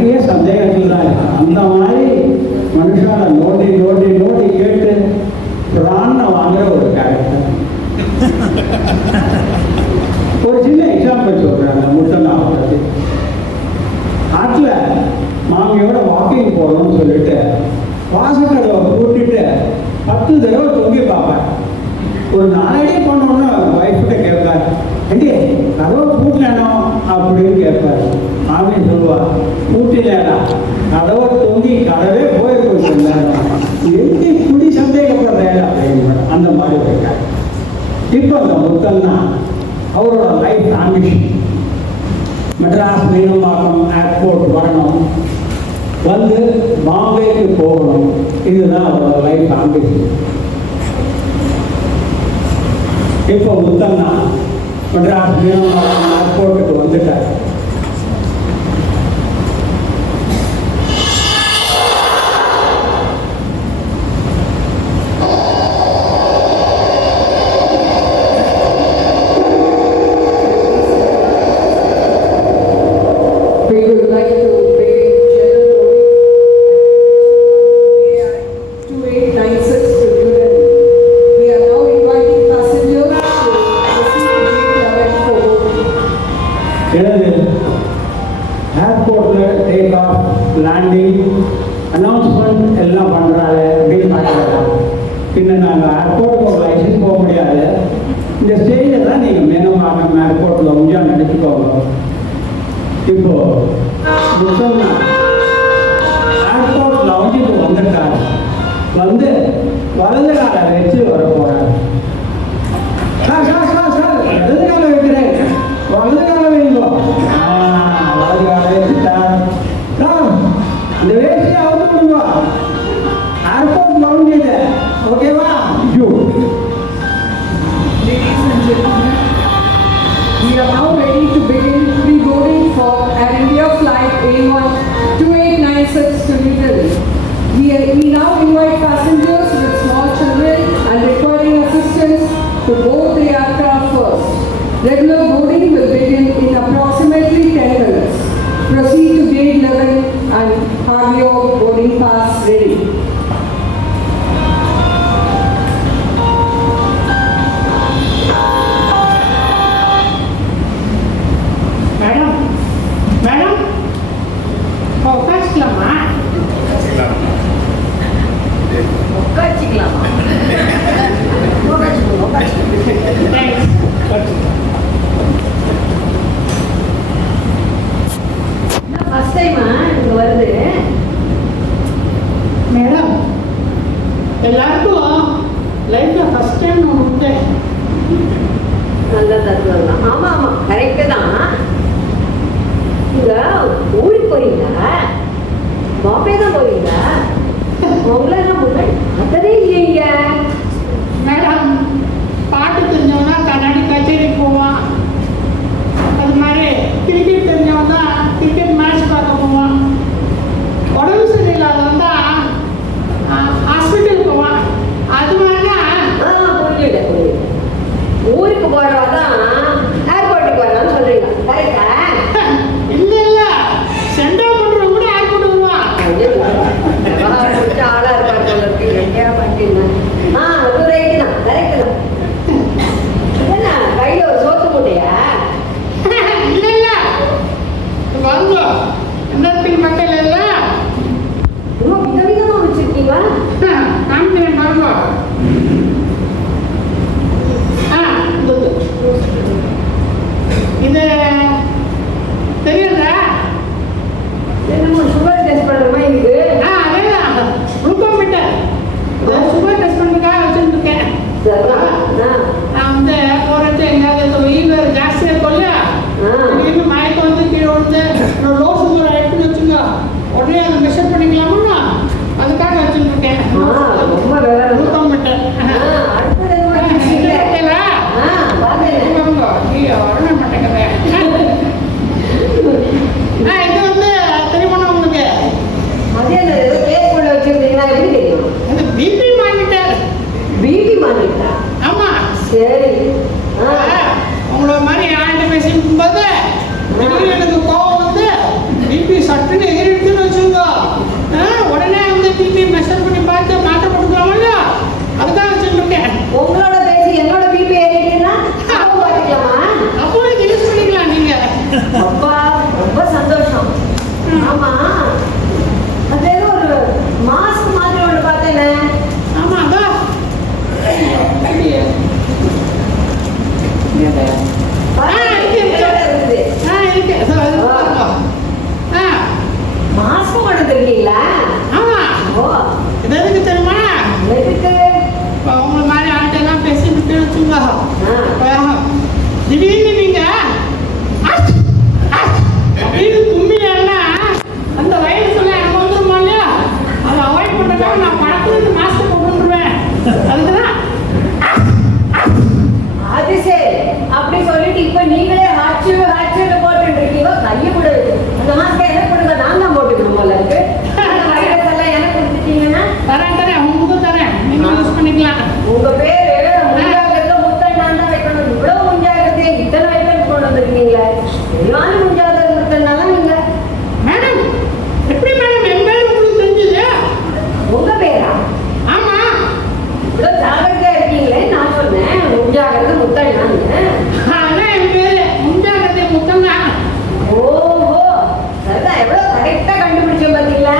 வாழ்க்கையே சந்தேகத்தில் தான் இருக்கு. அந்த மாதிரி மனுஷால நோண்டி நோண்டி நோண்டி கேட்டு பிராண வாங்குற ஒரு கேரக்டர். ஒரு சின்ன எக்ஸாம்பிள் சொல்றாங்க முத்தண்ணாவை பற்றி. ஆட்டில் மாமியோட வாக்கிங் போகணும்னு சொல்லிட்டு வாசக்கடவை கூட்டிட்டு 10 தடவை தொங்கி பார்ப்பேன். ஒரு 4 அடி போனோன்னு ஒய்ஃப்கிட்ட கேட்பார், எடி கதவை பூட்டலேனோ அப்படின்னு கேட்பார். மாமி சொல்லுவா, பூட்டிலேனா கதவை தொங்கி கதவே போயிருக்கும். எப்படி இப்படி சந்தேகப்படுறேன் அப்படின்னு அந்த மாதிரி இருக்கார். இப்போ அந்த முத்தண்ணா அவரோட life ambition Madras Meenambakkam airport வரணும், வந்து பாம்பேக்கு போகணும். இதுதான் அவரோட லைஃப் ஆம்பிஷன். இப்போ முத்தண்ணா மெட்ராஸ் மீனம்பாக்கம் ஏர்போர்ட்டுக்கு வந்துட்டார். We would like to begin General AI 2896 to New Delhi. We are now inviting passengers to proceed to gate 11 for boarding. எனது ஏர்போர்ட்டில் டேக் ஆஃப் லேண்டிங் அனௌன்ஸ்மெண்ட் எல்லாம் பண்ணுறாங்க அப்படின்னு பார்க்கலாம். பின்ன நாங்கள் ஏர்போர்ட்டுக்கு ஒரு லைசன்ஸ் போக முடியாது. இந்த ஸ்டேஜில் தான் நீங்கள் மீனம்பாக்கம் ஏர்போர்ட்டில் முடிஞ்சா நினச்சிக்கோங்க. இப்போ முத்தண்ணா ஏர்போர்ட் லவுஞ்சுக்கு வந்துட்டார். வந்து வலது காலை வச்சு வர போறார். சார் சார் சார் சார் இடது காலை வைக்கிறேன், வலது காலை வைங்கோ. வலது காலை வச்சுட்டார். இந்த வேஷ்டி அவுத்து விடுவா, ஏர்போர்ட் லவுஞ்சு இது, ஓகேவா? Ladies and gentlemen, we are now ready to begin pre-boarding for Air India flight A12896 to New Delhi. We now invite passengers with small children and requiring assistance to board the aircraft first. Regular boarding will begin in approximately 10 minutes. Proceed to gate 11 and have your boarding pass ready. Madam madam உட்காந்துக்கலாமா? உட்காச்சிக்கலாமா? First டைமா இங்க வருது? Madam எல்லாருக்கும் லைஃப்ல first time ஒன்று உண்டு. நல்ல தத்துவம் தான். ஆமா ஆமா கரெக்டு தான். இங்க ஊருக்கு போறீங்களா? பாம்பே தான் போறீங்களா? உங்களை நான் முன்னாடி பார்த்ததே இல்லைங்க. மேடம் பாட்டு தெரிஞ்சவனா கண்ணாடி கச்சேரிக்கு போவான். அது மாதிரி கிரிக்கெட் தெரிஞ்சவன் தான் கிரிக்கெட் மேட்ச் பார்க்க போவான். உடம்பு சரியில்லாதவன் தான் ஹாஸ்பிட்டல் போவான். அது மாதிரிதான் புரியல புரியல. ஊருக்கு போறவா தான் ஏர்போர்ட்டுக்கு வரலாம்னு சொல்றீங்க, கரெக்டா? இல்ல இல்ல சென்டா பண்ற கூட ஏர்போர்ட் வருவான். ஆளா இருப்பாரு போல இருக்கு. எங்கேயா பண்ணிட்டு அது ரைட்டு தான், கரெக்டு தான். என்ன கையில ஒரு சோத்து மூட்டையா? இல்ல இல்ல வாங்க என்னத்தில் மக்கள் இல்ல ரொம்ப விதவிதமா வச்சிருக்கீங்களா? காமிக்கிறேன் பாருங்க. இது தெரியுதா? என்னமோ சுகர் டெஸ்ட் பண்ற மாதிரி இருக்கு. அதேதான் குளுக்கோமீட்டர். சுகர் டெஸ்ட் பண்ணுறதுக்காக வச்சுருக்கேன். நான் வந்து போகிறது எங்கேயாவது ஈவர் ஜாஸ்தியாக இருக்கும் இல்லையா, திடீர்னு மயக்கம் வந்து கீழே வந்து லோ சுகர் ஆகிடுன்னு வச்சுங்க, உடனே அதை மெஷர் பண்ணிக்கலாமுன்னா அதுக்காக வச்சுருக்கேன் ரொம்ப குளுக்கோமீட்டர். வர மாட்டேங்கிறேன். இது வந்து தெரியுமா உங்களுக்கு? அதே கேஸ் கொண்டு வச்சிருந்தீங்கன்னா எப்படி தெரியும்? BP monitor. பிபி மானிட்டரா? ஆமா சரி. உங்களை மாதிரி ஆண்டு பேசிக்கும் போது எனக்கு கோவம் வந்து பிபி சட்டுன்னு எகிரி எடுத்துன்னு வச்சுக்கோ. உடனே வந்து பிபி மெஷர் பண்ணி பார்த்து மாற்ற போட்டுக்கலாமல்ல, அதுதான் வச்சுருக்கேன். உங்களோட பேசி என்னோட பிபி ஏறிட்டுன்னா பார்த்துக்கலாமா? அப்போ யூஸ் பண்ணிக்கலாம் நீங்க. அப்பா ரொம்ப சந்தோஷம். ஆமா, அது ஏதோ ஒரு மாஸ்க் மாதிரி ஒன்று பார்த்தேனே. ஆமா அதான் இருக்குது. மாஸ்க் கொண்டு இருக்கீங்களா? ஆமா. ஓ, இது எதுக்கு தெரியுமா? எதுக்கு? உங்களை மாதிரி ஆட்டையெல்லாம் பேசிட்டு வச்சுங்க. திடீர்னு நீங்க அப்படின்னு தும்மினா அந்த வயசுல எனக்கு வந்துருமா இல்லையா, அதை அவாய்ட் பண்றதுக்காக நான் படத்துல மாஸ்க் போட்டுருவேன். அதுதான் அது சரி. அப்படி சொல்லிட்டு இப்ப நீங்களே ஹாட்சு போட்டு இருக்கீங்க. கையை கூட அந்த மாஸ்க் எனக்கு கொடுங்க, நான் தான் போட்டுக்கணும் போல இருக்கு. வைரஸ் எல்லாம் எனக்கு கொடுத்துட்டீங்கன்னா தரேன் உங்களுக்கு தரேன், நீங்க யூஸ் பண்ணிக்கலாம். உங்க பேரு முஞ்சாகிறத முத்தண்ணான் தான் வைக்கணும். இவ்வளவு முஞ்சாகிறதே இத்தனை வைரஸ் கொண்டு வந்திருக்கீங்களே. எல்லாரும் முஞ்சாகிற முத்தண்ணாதான் நீங்க. மேடம் எப்படி மேடம் என் பேர் உங்களுக்கு தெரிஞ்சது? உங்க பேரா? ஆமா. இவ்வளவு ஜாகிரதையா இருக்கீங்களே, நான் சொன்னேன் முஞ்சாகிறது முத்தண்ணான்னு. அதான் என் பேரு முஞ்சாகத்தை முத்தண்ணா. ஓஹோ, சரிதான். எவ்வளவு கரெக்டா கண்டுபிடிச்சோம் பாத்தீங்களா?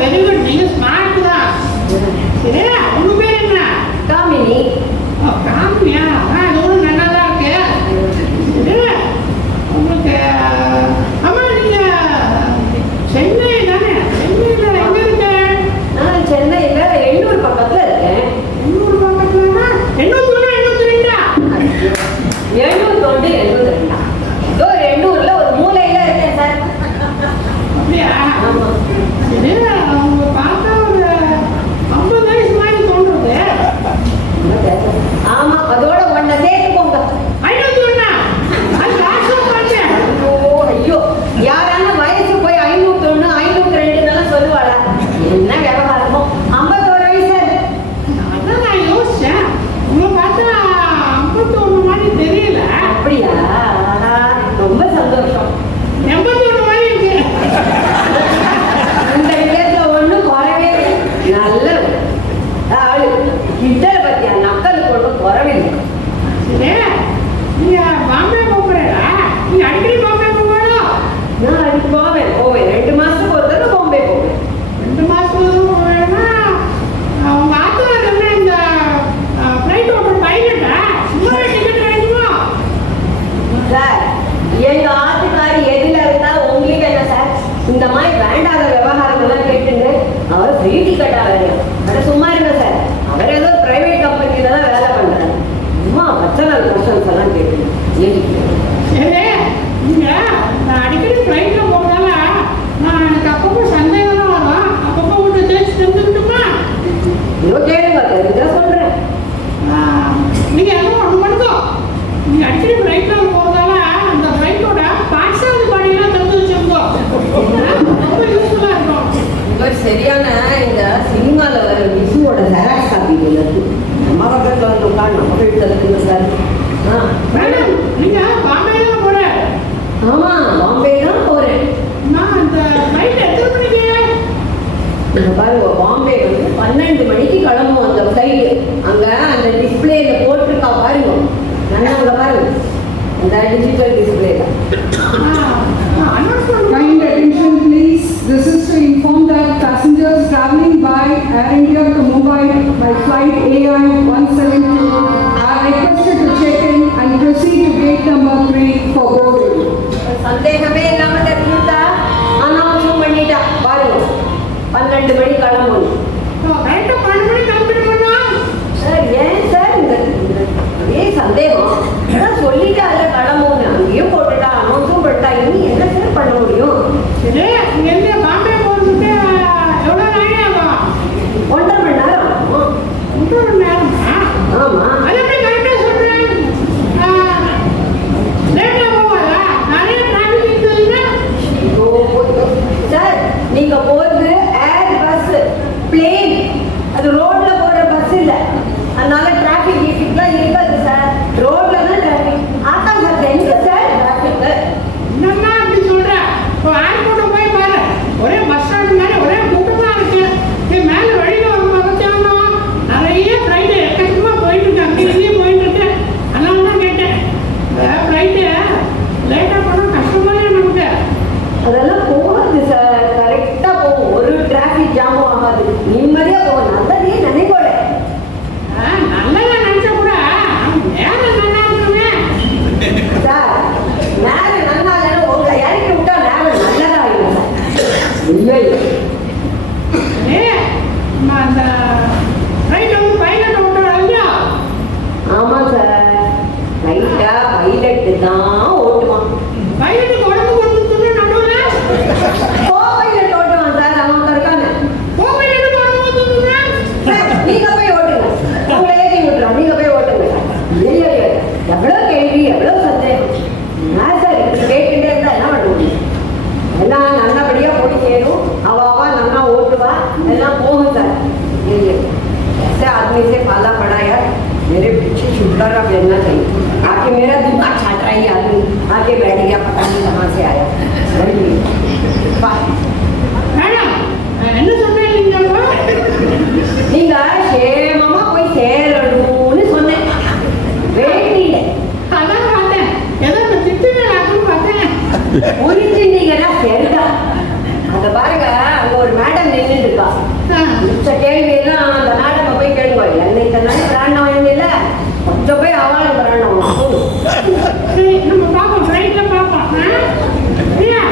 வெரி குட், நீங்க ஸ்மார்ட் தான். சரி, உங்க பேர் என்ன? காமினி. காமியா? அது கூட நல்லா தான் இருக்கு. சரி, உங்களுக்கு ஆமா நீங்க சென்னை தானே? சென்னையில எங்க இருக்க? நான் சென்னையில எண்ணூர் பக்கத்துல இருக்கேன். எண்ணூர் பக்கத்துலன்னா எண்ணூத்தூரா எண்ணூத்தூரா? எண்ணூர் தொண்டு 82. இதோ எண்ணூர்ல ஒரு மூலையில இருக்கேன் சார். அப்படியா? ஆமா. சரி, அவங்க பார்த்தா ஒரு 50 வயசு மாதிரி தோன்றுது. ஆமா, அதோட ஒன்ன சேர்த்துக்கோங்க. ஐநூத்தூர்னா அது லாஸ்ட் பார்த்தேன். ஐயோ, யாரான வயசு போய் 501 502 சொல்லுவாளா? என்ன விவகாரமோ. 51 வயசு. அதான் நான் யோசிச்சேன், உங்களை பார்த்தா 51 மாதிரி தெரியல. அப்படியா? ரொம்ப சந்தோஷம். 81 மாதிரி இருக்கு. இந்த விஷயத்துல ஒண்ணும் குறவே இல்லை. நல்ல ஆளு. கிண்டல பத்தியா நக்கலுக்கு ஒன்றும் குறவில்லை. சரி, நீங்க பாம்பே போகிறீங்களா? நீங்க அடிக்கடி பாம்பே போவீங்களா? நான் அதுக்கு போவேன் 2 மாசத்துக்கு ஒரு தடவை பாம்பே போவேன். 2 மாசத்துக்கு போவேன்னா அவங்க ஆத்துல என்ன இந்த ஃப்ளைட் ஓட்டுற பைலட்டா? சும்மா டிக்கெட் வாங்கிக்குமா? சார், எங்க ஆத்துக்காரி எதுல இருந்தா உங்களுக்கு என்ன சார்? இந்த மாதிரி வேண்டாத விவகாரம் எல்லாம் கேட்டுங்க. அவர் ஃப்ரீ டிக்கெட்டா வேணும். அதை சும்மா இருங்க சார். அவர் ஏதோ பிரைவேட் கம்பெனில தான் வேலை பண்றாரு. சும்மா பர்சனல் கொஸ்டின்ஸ் எல்லாம் கேட்டுங்க. சரி, நீங்க நான் அடிக்கடி ஃப்ளைட்ல போறதால நான் எனக்கு அப்பப்போ சந்தேகம் வரும். அப்பப்போ ஒன்று தேய்ச்சி தெரிஞ்சுக்கிட்டுமா? இன்னும் கேளுங்க, தெரிஞ்சா சொல்றேன். நீங்க எதுவும் ஒன்று பண்ணுதோ, நீங்க அடிக்கடி ஃப்ளைட்ல போறதால அந்த ஃப்ளைட்டோட பாக்ஸாவது பாடியெல்லாம் தந்து வச்சிருந்தோம். ரொம்ப யூஸ்ஃபுல்லா இருக்கும். இவர் சரியான இந்த சினிமால வர விசுவோட ஜெராக்ஸ் காப்பி இருக்கு. நம்ம பக்கத்துல வந்து உட்காந்து நம்ம வீட்டுல இருக்குங்க சார். மேடம் நீங்க பாம்பே தான் போற? ஆமா, பாம்பே தான் போறேன். நான் அந்த ஃப்ளைட் எத்தனை மணிக்கு? நீங்க பாருங்க, பாம்பே வந்து 12 மணிக்கு கிளம்பும் அந்த ஃப்ளைட். அங்க அந்த டிஸ்பிளேல போட்டிருக்கா பாருங்க. நல்லா அங்க பாருங்க, அந்த டிஜிட்டல் டிஸ்பிளேல. Kind attention please. This is to inform that passengers traveling by Air India to Mumbai by flight AI 172 are requested to check in and proceed to gate number 3 for boarding. சந்தேகமே இல்லாம தெரிஞ்சுட்டா announce பண்ணிட்டா பாருங்க. 12 மணி கிளம்பணும். கரெக்டா 12 மணிக்கு கிளம்பிடுமா? Sir, ஏன் sir இந்த அதே சந்தேகம்? அதான் சொல்லிட்டால கிளம்புன்னு. அங்கேயும் போட்டுட்டா, அனௌன்ஸும் போட்டா. இனி என்ன சார் பண்ண முடியும்? சரி, நீங்க எங்க பாம்பே போறதுக்கு எவ்வளவு நேரம் ஆகும்? 1.5 மணி நேரம் ஆகும். 1 மணி நேரமா? ஆமா. அது எப்படி கரெக்டா சொல்றேன்? லேட்டா போவாதா? நிறைய டிராபிக் இருக்குதுன்னா? சார், நீங்க போறது ஏர் பஸ், பிளேன். அது ரோட்ல போற பஸ் இல்ல. அதனால டிராபிக் இருக்காது சார். ரோட்ல தான் டிராபிக். ஆட்டா சார், எங்க சார் டிராபிக்? என்னம்மா அப்படி சொல்ற? இப்போ ஏர்போர்ட் போய் பாரு. कर अब लेना चाहिए। आके मेरा दिमाग छाट रहा है आदमी, आके बैठ गया, पता नहीं कहाँ से आया। மேடம் என்ன சொன்னேன் நீங்க சேமமா போய் சேரணும்னு சொன்னேன். வேண்டியில அதான் பார்த்தேன், ஏதோ திட்டுவேன் பார்த்தேன். புரிஞ்சுட்டீங்கன்னா சரிதான். அங்க பாருங்க, அங்க ஒரு மேடம் நின்று இருக்கா. மிச்ச கேள்வி எல்லாம் அந்த மேடம் போய் கேளுங்க. என்னை தன்னால பிராணம் இல்லை, கொஞ்சம் போய் அவளுக்கு பிராணம். சரி, நம்ம பார்ப்போம், ஃப்ளைட்ல பார்ப்போம். சரியா?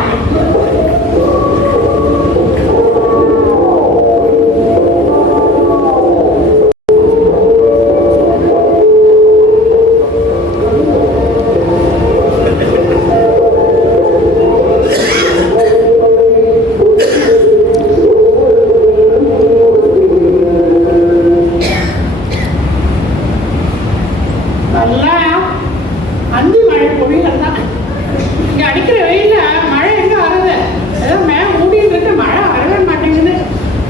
நல்லா அந்தி மழை பொழிகள் தான். இங்கே அடிக்கிற வெயில மழை எங்கே வருது? ஏதோ மேலே மூடிட்டு இருக்கு, மழை வரவே மாட்டேங்குது.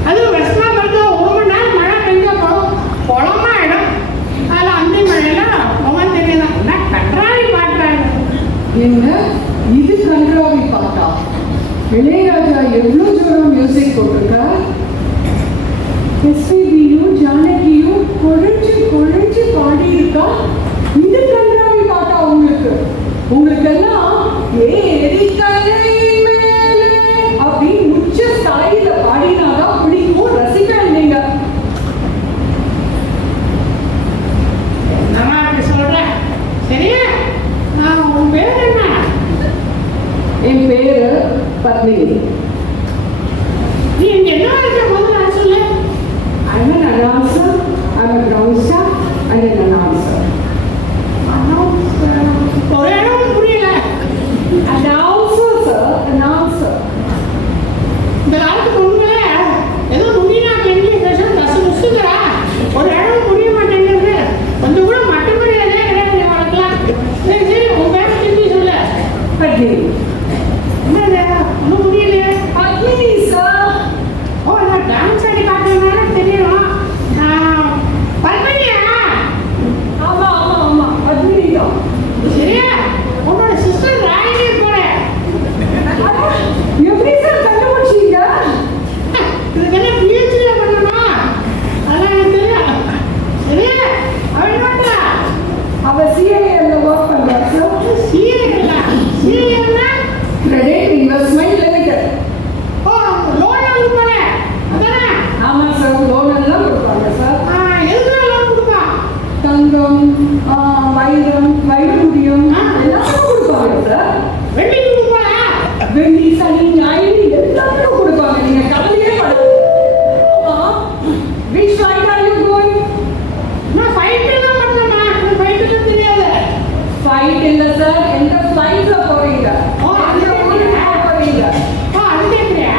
அதுவும் வெஸ்டா வருது, 1 மணி நேரம் மழை பெஞ்சா போதும், குளமாயிடும். அதில் அந்தி மழையில முகம் தெரியலாம். என்ன கன்றாவி பாட்டுறாங்க. என்ன இது கன்றாவி பாட்டா? இளையராஜா எவ்வளவு தூரம் மியூசிக் போட்டிருக்கா? எஸ்பிபியும் ஜானகியும் குழைச்சு குழைச்சு பாடியிருக்கா. இது கன்றாவி பாட்டா உங்களுக்கு? உங்களுக்கெல்லாம் ஏரிக்கரை மேலே அப்படின்னு உச்ச ஸ்தாயில பாடினாதான் பிடிக்கும், ரசிகன் நீங்க. என்னம்மா அப்படி சொல்கிறேன்? சரியா? உன் பேர் என்ன? என் பேரு பத்மினி. நீ இங்கே என்ன இருக்க போது நான் சொல்லு. I'm an announcer, I'm a ground staff and an announcer. ஒரே இடம் புரியல. Announcer, sir, announcer. இந்த காலத்து பொண்ணுங்களே ஏதோ முன்னினா பெண்ணிய பேச கசு முசுங்கிறா. ஒரு இடம் புரிய மாட்டேங்கிறது. கொஞ்சம் கூட மட்டுமரியாதே கிடையாது அவளுக்குலாம். சரி சரி, உன் பேரை திருப்பி சொல்லு. Pudmini. என்னது ஒன்றும் புரியலையே. Pudmini, sir. ஓ, நான் டான்ஸ் ஆடி காட்டுறதுனால தெரியும். பத்மினியா? ஆமா ஆமா ஆமா Pudmini தான். சரியா? உன்னோட சிஸ்டர் ராயினி போறேன். எப்படி சார் கண்டுபிடிச்சீங்க? இதுக்கு என்ன பிஹெச்டி பண்ணணுமா? அதான் எனக்கு தெரியும். சரியா? அவள் மாட்டா அவ சிஏல ஒர்க் பண்றா சார். சிஏங்களா? சிஏன்னா கிரெடிட் இன்வெஸ்ட்மெண்ட் லிமிடெட். ஓ, லோன் கொடுப்பாங்க அதானே? ஆமா சார், லோன் எல்லாம் கொடுப்பாங்க சார். எதுக்கு லோன் கொடுப்பா? தங்கம், வைரம், வைடூரியம் எல்லாமே கொடுப்பாங்க சார். வெள்ளி கொடுப்பாளா? வெள்ளி, சனி, ஞாயிறு எல்லாமே கொடுப்பாங்க. நீங்க கவலையே படாதீங்க. Which flight are you going? நான் ஃபைட்டு தான் பண்ணுறேம்மா. எனக்கு ஃபைட்டுலாம் தெரியாது. Flight இல்ல சார், எந்த flightல போறீங்க? ஓ, எந்த ஊருக்கு போறீங்க? ஓ, அது கேட்குறியா?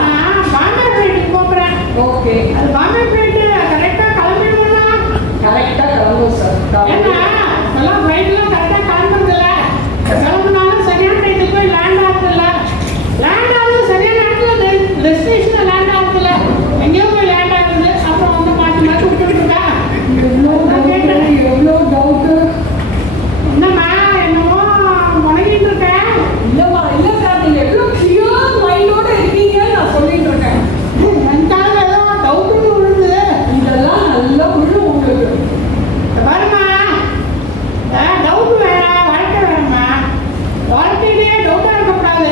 நான் பாம்பே ஃப்ளைட்டுக்கு போகிறேன். ஓகே, அது பாம்பே ஃப்ளைட்டு கரெக்டாக கிளம்பிடுவோம்னா? கரெக்டா கிளம்பும் சார். ஏன்னா எல்லாம் ஃப்ளைட்லாம் கரெக்டாக கிளம்புறதில்ல. கிளம்புனாலும் சரியான டைத்துக்கு போய் லேண்ட் ஆகுதில்ல. லேண்ட் ஆகுது சரியான நேரத்தில் டெஸ்டினேஷனில் லேண்ட் ஆகுதில்ல. எங்கேயோ போய் லேண்ட் ஆகுது. அப்புறம் வந்து மாற்றி மாற்றி விட்டுருக்கா. எவ்வளோ டவுட்டு? என்னம்மா என்னமோ முடங்கிட்டு இருக்கேன். இல்லம்மா, இல்ல சார், நீங்க எவ்வளோ கிளியர் மைண்டோட இருக்கீங்கன்னு நான் சொல்லிட்டு இருக்கேன். எனக்காக ஏதோ டவுட்டுன்னு விழுந்து. இதெல்லாம் நல்லா விழும் உங்களுக்கு. பாருமா, டவுட் வேணாம், வாழ்க்கை வேணாம்மா. வாழ்க்கையிலேயே டவுட்டாக இருக்கக்கூடாது.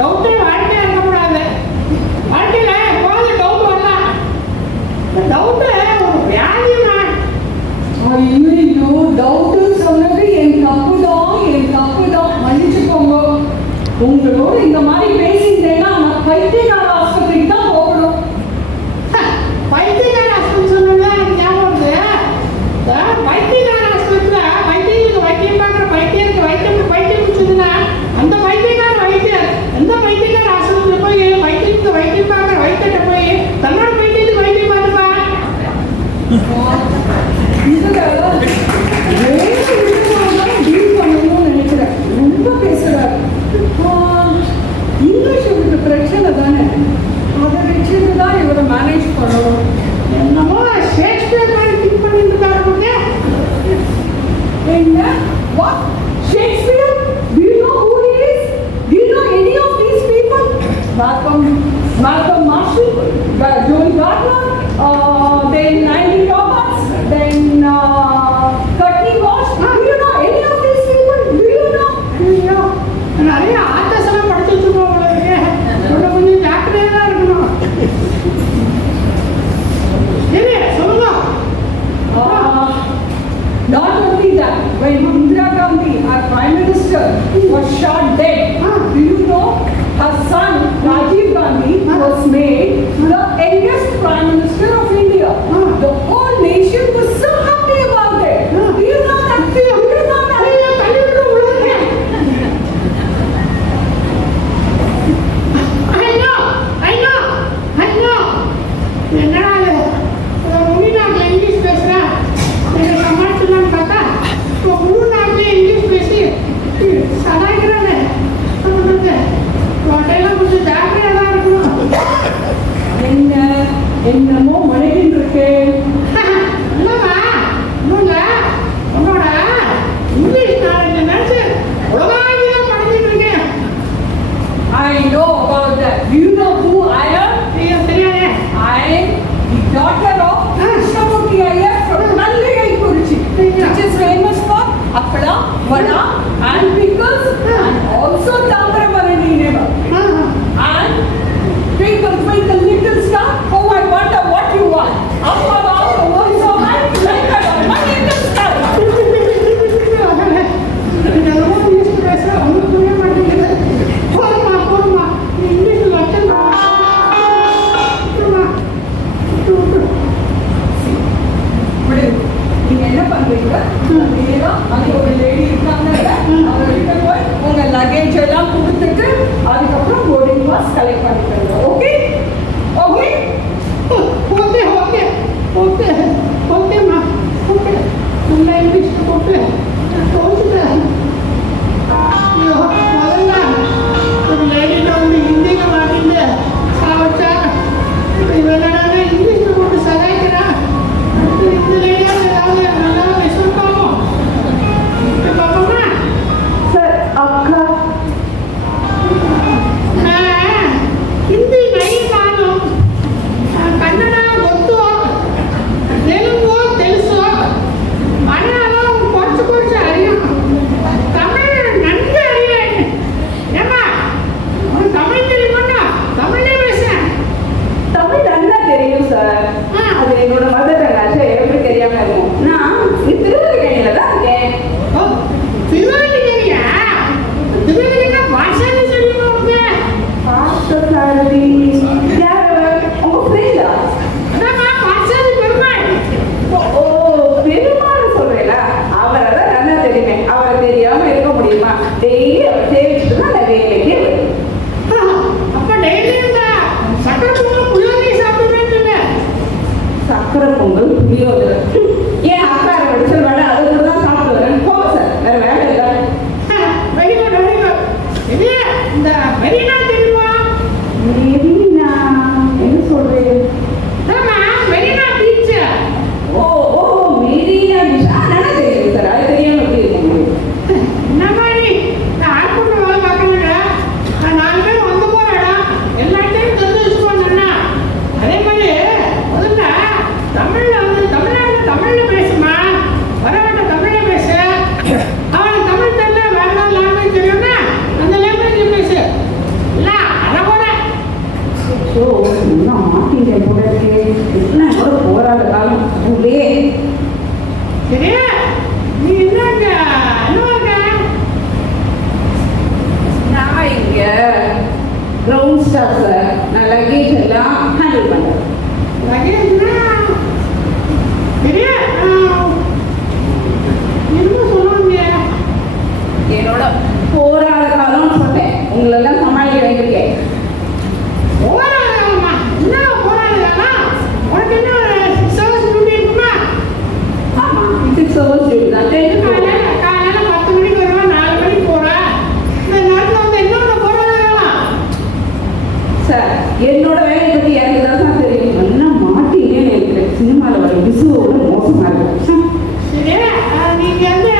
டவுட்டே வாழ்க்கையாக இருக்கக்கூடாது. வாழ்க்கையில் எப்போது டவுட் வரலாம். இந்த டவுட்டு ஒரு வியாதிமா. ஐயோ, டவுட்டு சொன்னது என் தப்பு தான், மன்னிச்சுக்கோங்க. உங்களோட இந்த மாதிரி பேசிட்டேன்னா நான் பைத்தியக்கார ஆஸ்பத்திரிக்கு தான் போகணும். பைத்தியக்கார ஆஸ்பத்திரி சொன்னது எனக்கு ஞாபகம் வருது. பைத்தியக்கார ஆஸ்பத்திரியில் வைத்தியருக்கு வைத்தியம் பார்க்குற பைத்தியருக்கு வைத்தியம் முடிச்சதுன்னா அந்த பைத்தியக்கார வைத்தியர் எந்த பைத்தியக்கார ஆஸ்பத்திரியில் போய் வைத்தியருக்கு வைத்தியம் பார்க்குற வைத்தியத்தை போய் தன்னோட பைத்தியத்துக்கு வைத்தியம் பார்த்துப்பா. இதுல வேறு விதமாக டீல் பண்ணணும்னு நினைக்கிறேன். ரொம்ப பேசுறாரு. இங்கிலீஷ் இவருக்கு பிரச்சனை தானே, அதை வச்சுட்டு தான் இவரை மேனேஜ் பண்ணணும். என்னமோ ஷேக்ஸ்பியர் மாதிரி திங்க் பண்ணிட்டு இருக்காரு. And what? Shakespeare? Do you know who he is? Do you know any of these people? Malcolm Marshall, Joel Gardner, then Andy Roberts, then Courtney Walsh. Do you know any of these people? Do you know? ஐயோ, நிறைய orders எல்லாம் படிச்சு வச்சுருக்கோம் உங்களுக்கு. கொஞ்சம் ஜாக்கிரதையா தான் இருக்கணும். சரி, சொல்லுங்க. Not only that, when Indira Gandhi, our Prime Minister, was shot dead, do you know her son Rajiv Gandhi was made the youngest Prime Minister of India. The whole nation was so happy about it. Do you know that? Do you know that? என்னடா இது? வெளிநாட்டில் English பேசுகிறேன், இதை சமாளிச்சலான்னு பார்த்தா இப்போ உள்நாட்டிலே English பேசி சடாய்க்கிறானே. ஹோட்டெல்லாம் கொஞ்சம் ஜாக்கிரதையாக தான் இருக்கணும். என்னமோ மழைகின்னு இருக்கு. இல்லைம்மா, இன்னும் இல்லை. உன்னோட இங்கிலீஷ் நாலேஜை நினச்சி உலகாகி தான் படிச்சுட்டு இருக்கேன். I know about that. Do you know who I am? ஐயோ, தெரியாதே. I am the daughter of Krishnamurti Iyer from Nalligai Kurichi, which is famous for appala, vada and pickles and also Tambrabarani never. And twinkle twinkle little star, oh I wonder what you want. Up above the voice of my like a money in the sky. என்னமோ English பேசுகிறேன், ஒன்றும் புரிய மாட்டேங்குது. போதுமா, English லட்சம் நீங்க என்ன பண்றீங்க? நேரா அங்க ஒரு லேடி இருக்காங்கல்ல, அவங்ககிட்ட போய் உங்க லக்கேஜ் எல்லாம் கொடுத்துட்டு அதுக்கப்புறம் போர்டிங் பாஸ் கலெக்ட் பண்ணிக்கோங்க. ஓகே ஓகே ஓகேம்மா, ஓகே. நல்லா இங்கிலீஷ் போட்டு தோச்சுட்டேன். ஐயோ, முதல்ல ஒரு லேடிட்ட வந்து ஹிந்தியில் மாட்டிட்டு சாவச்சா, இவனால இங்கிலீஷில் போட்டு சகாய்க்கிறான். இந்த லேடியாவது ஏதாவது நல்லா சொல்லுவாங்க. பாப்போமா? சார் அக்கா ಹಿಂದಿ ನೈ ನಾನು ಕನ್ನಡ ಗೊತ್ತು, ತೆಲುಗು తెలుసు, மலையாளம் கொஞ்சம் அறியும், தமிழ் நன்கு அறிவேன். ஏம்மா, உனக்கு தமிழ் தெரியுமாண்ணா? தமிழ்லே பேசுறேன். தமிழ் நல்லா தெரியும் சார். அது என்னோட மதர் டங்காச்சு, எப்படி தெரியாம இருக்கும். நான் திருவள்ளிக்கணியில தான் இருக்கேன். ஓ, திருவள்ளிக்கணியா? திருவள்ளிக்கணியா பாஷான்னு சொல்லுங்க உங்க. பார்த்தசாரதி யார்? உங்க ஃப்ரெண்டா? அதாம்மா பாஷாதி பெருமாள். ஓ பெருமாள் சொல்றீங்களா? அவரை தான் நல்லா தெரியுமே. அவரை தெரியாம இருக்க முடியுமா? டெய்லி அவர் சேவிச்சுட்டு தான் நான் வேலைக்கே வருவேன். அப்ப டெய்லி இந்த சக்கரை பொங்கல் புளியோதரை சாப்பிடுவேன்னு சொன்ன. சக்கரை பொங்கல் புளியோதரை ஏன் அக்கா படிச்சல் வேலை அது கூட தான் சாப்பிட்டு வரேன். போங்க சார், வேற வேலை இல்லை. Very good, very good. இது இந்த மெரினா தெரியுமா? மெரினா என்ன சொல்றேன்? ஆமா, மெரினா பீச். ஓ ஓ மெரினா பீச். நல்லா தெரியும் சார். அது தெரியாம எப்படி இருக்கீங்க? என்ன மாதிரி இந்த ஏர்போர்ட்ல வேலை பார்க்கறவங்க 4 பேர் வந்து போற இடம் எல்லாத்தையும் தெரிஞ்சு வச்சுக்கோங்கண்ணா. அதே மாதிரி முதல்ல தமிழ்ல வந்து தமிழ்நாட்டுல தமிழ்ல பேசுமா, வரவேட்ட தமிழ்ல பேசு. அவனுக்கு தமிழ் தெரியல, வேற ஏதாவது லாங்குவேஜ் தெரியும்னா அந்த லாங்குவேஜ் பேசு. இல்ல அதை போல. ஸோ இன்னும் மாட்டிங்க கூட இருக்கு. என்ன கூட போராட காலம் உள்ளே. சரி, நீ என்னங்க என்னவாங்க? நான் இங்க கிரவுண்ட் ஸ்டாஃப் சார். நான் லக்கேஜ் எல்லாம் ஹேண்டில் பண்ணுறேன். லகேஜ்னா சரி, என்னமோ சொல்லுவாங்க. என்னோட போராட காலம்னு சொன்னேன். உங்களெல்லாம் சமாளிக்க வேண்டியிருக்கேன். போராடலாமா? என்ன போராடலாமா? உனக்கு என்ன ஒரு சர்வீஸ் டியூட்டி இருக்குமா? ஆமாம், இதுக்கு சர்வீஸ் டியூட்டி தான். காலையில 10 மணிக்கு வருவேன், 4 மணிக்கு போறேன். இந்த நேரத்தில் வந்து இன்னொன்று போராடலாம். சார் என்னோட வேலையை பற்றி எனக்கு தான் தெரியும். என்ன மாட்டீங்கன்னு எனக்கு சினிமாவில் வர விசுவோட மோசமாக இருக்கு. சரி, நீங்க வந்து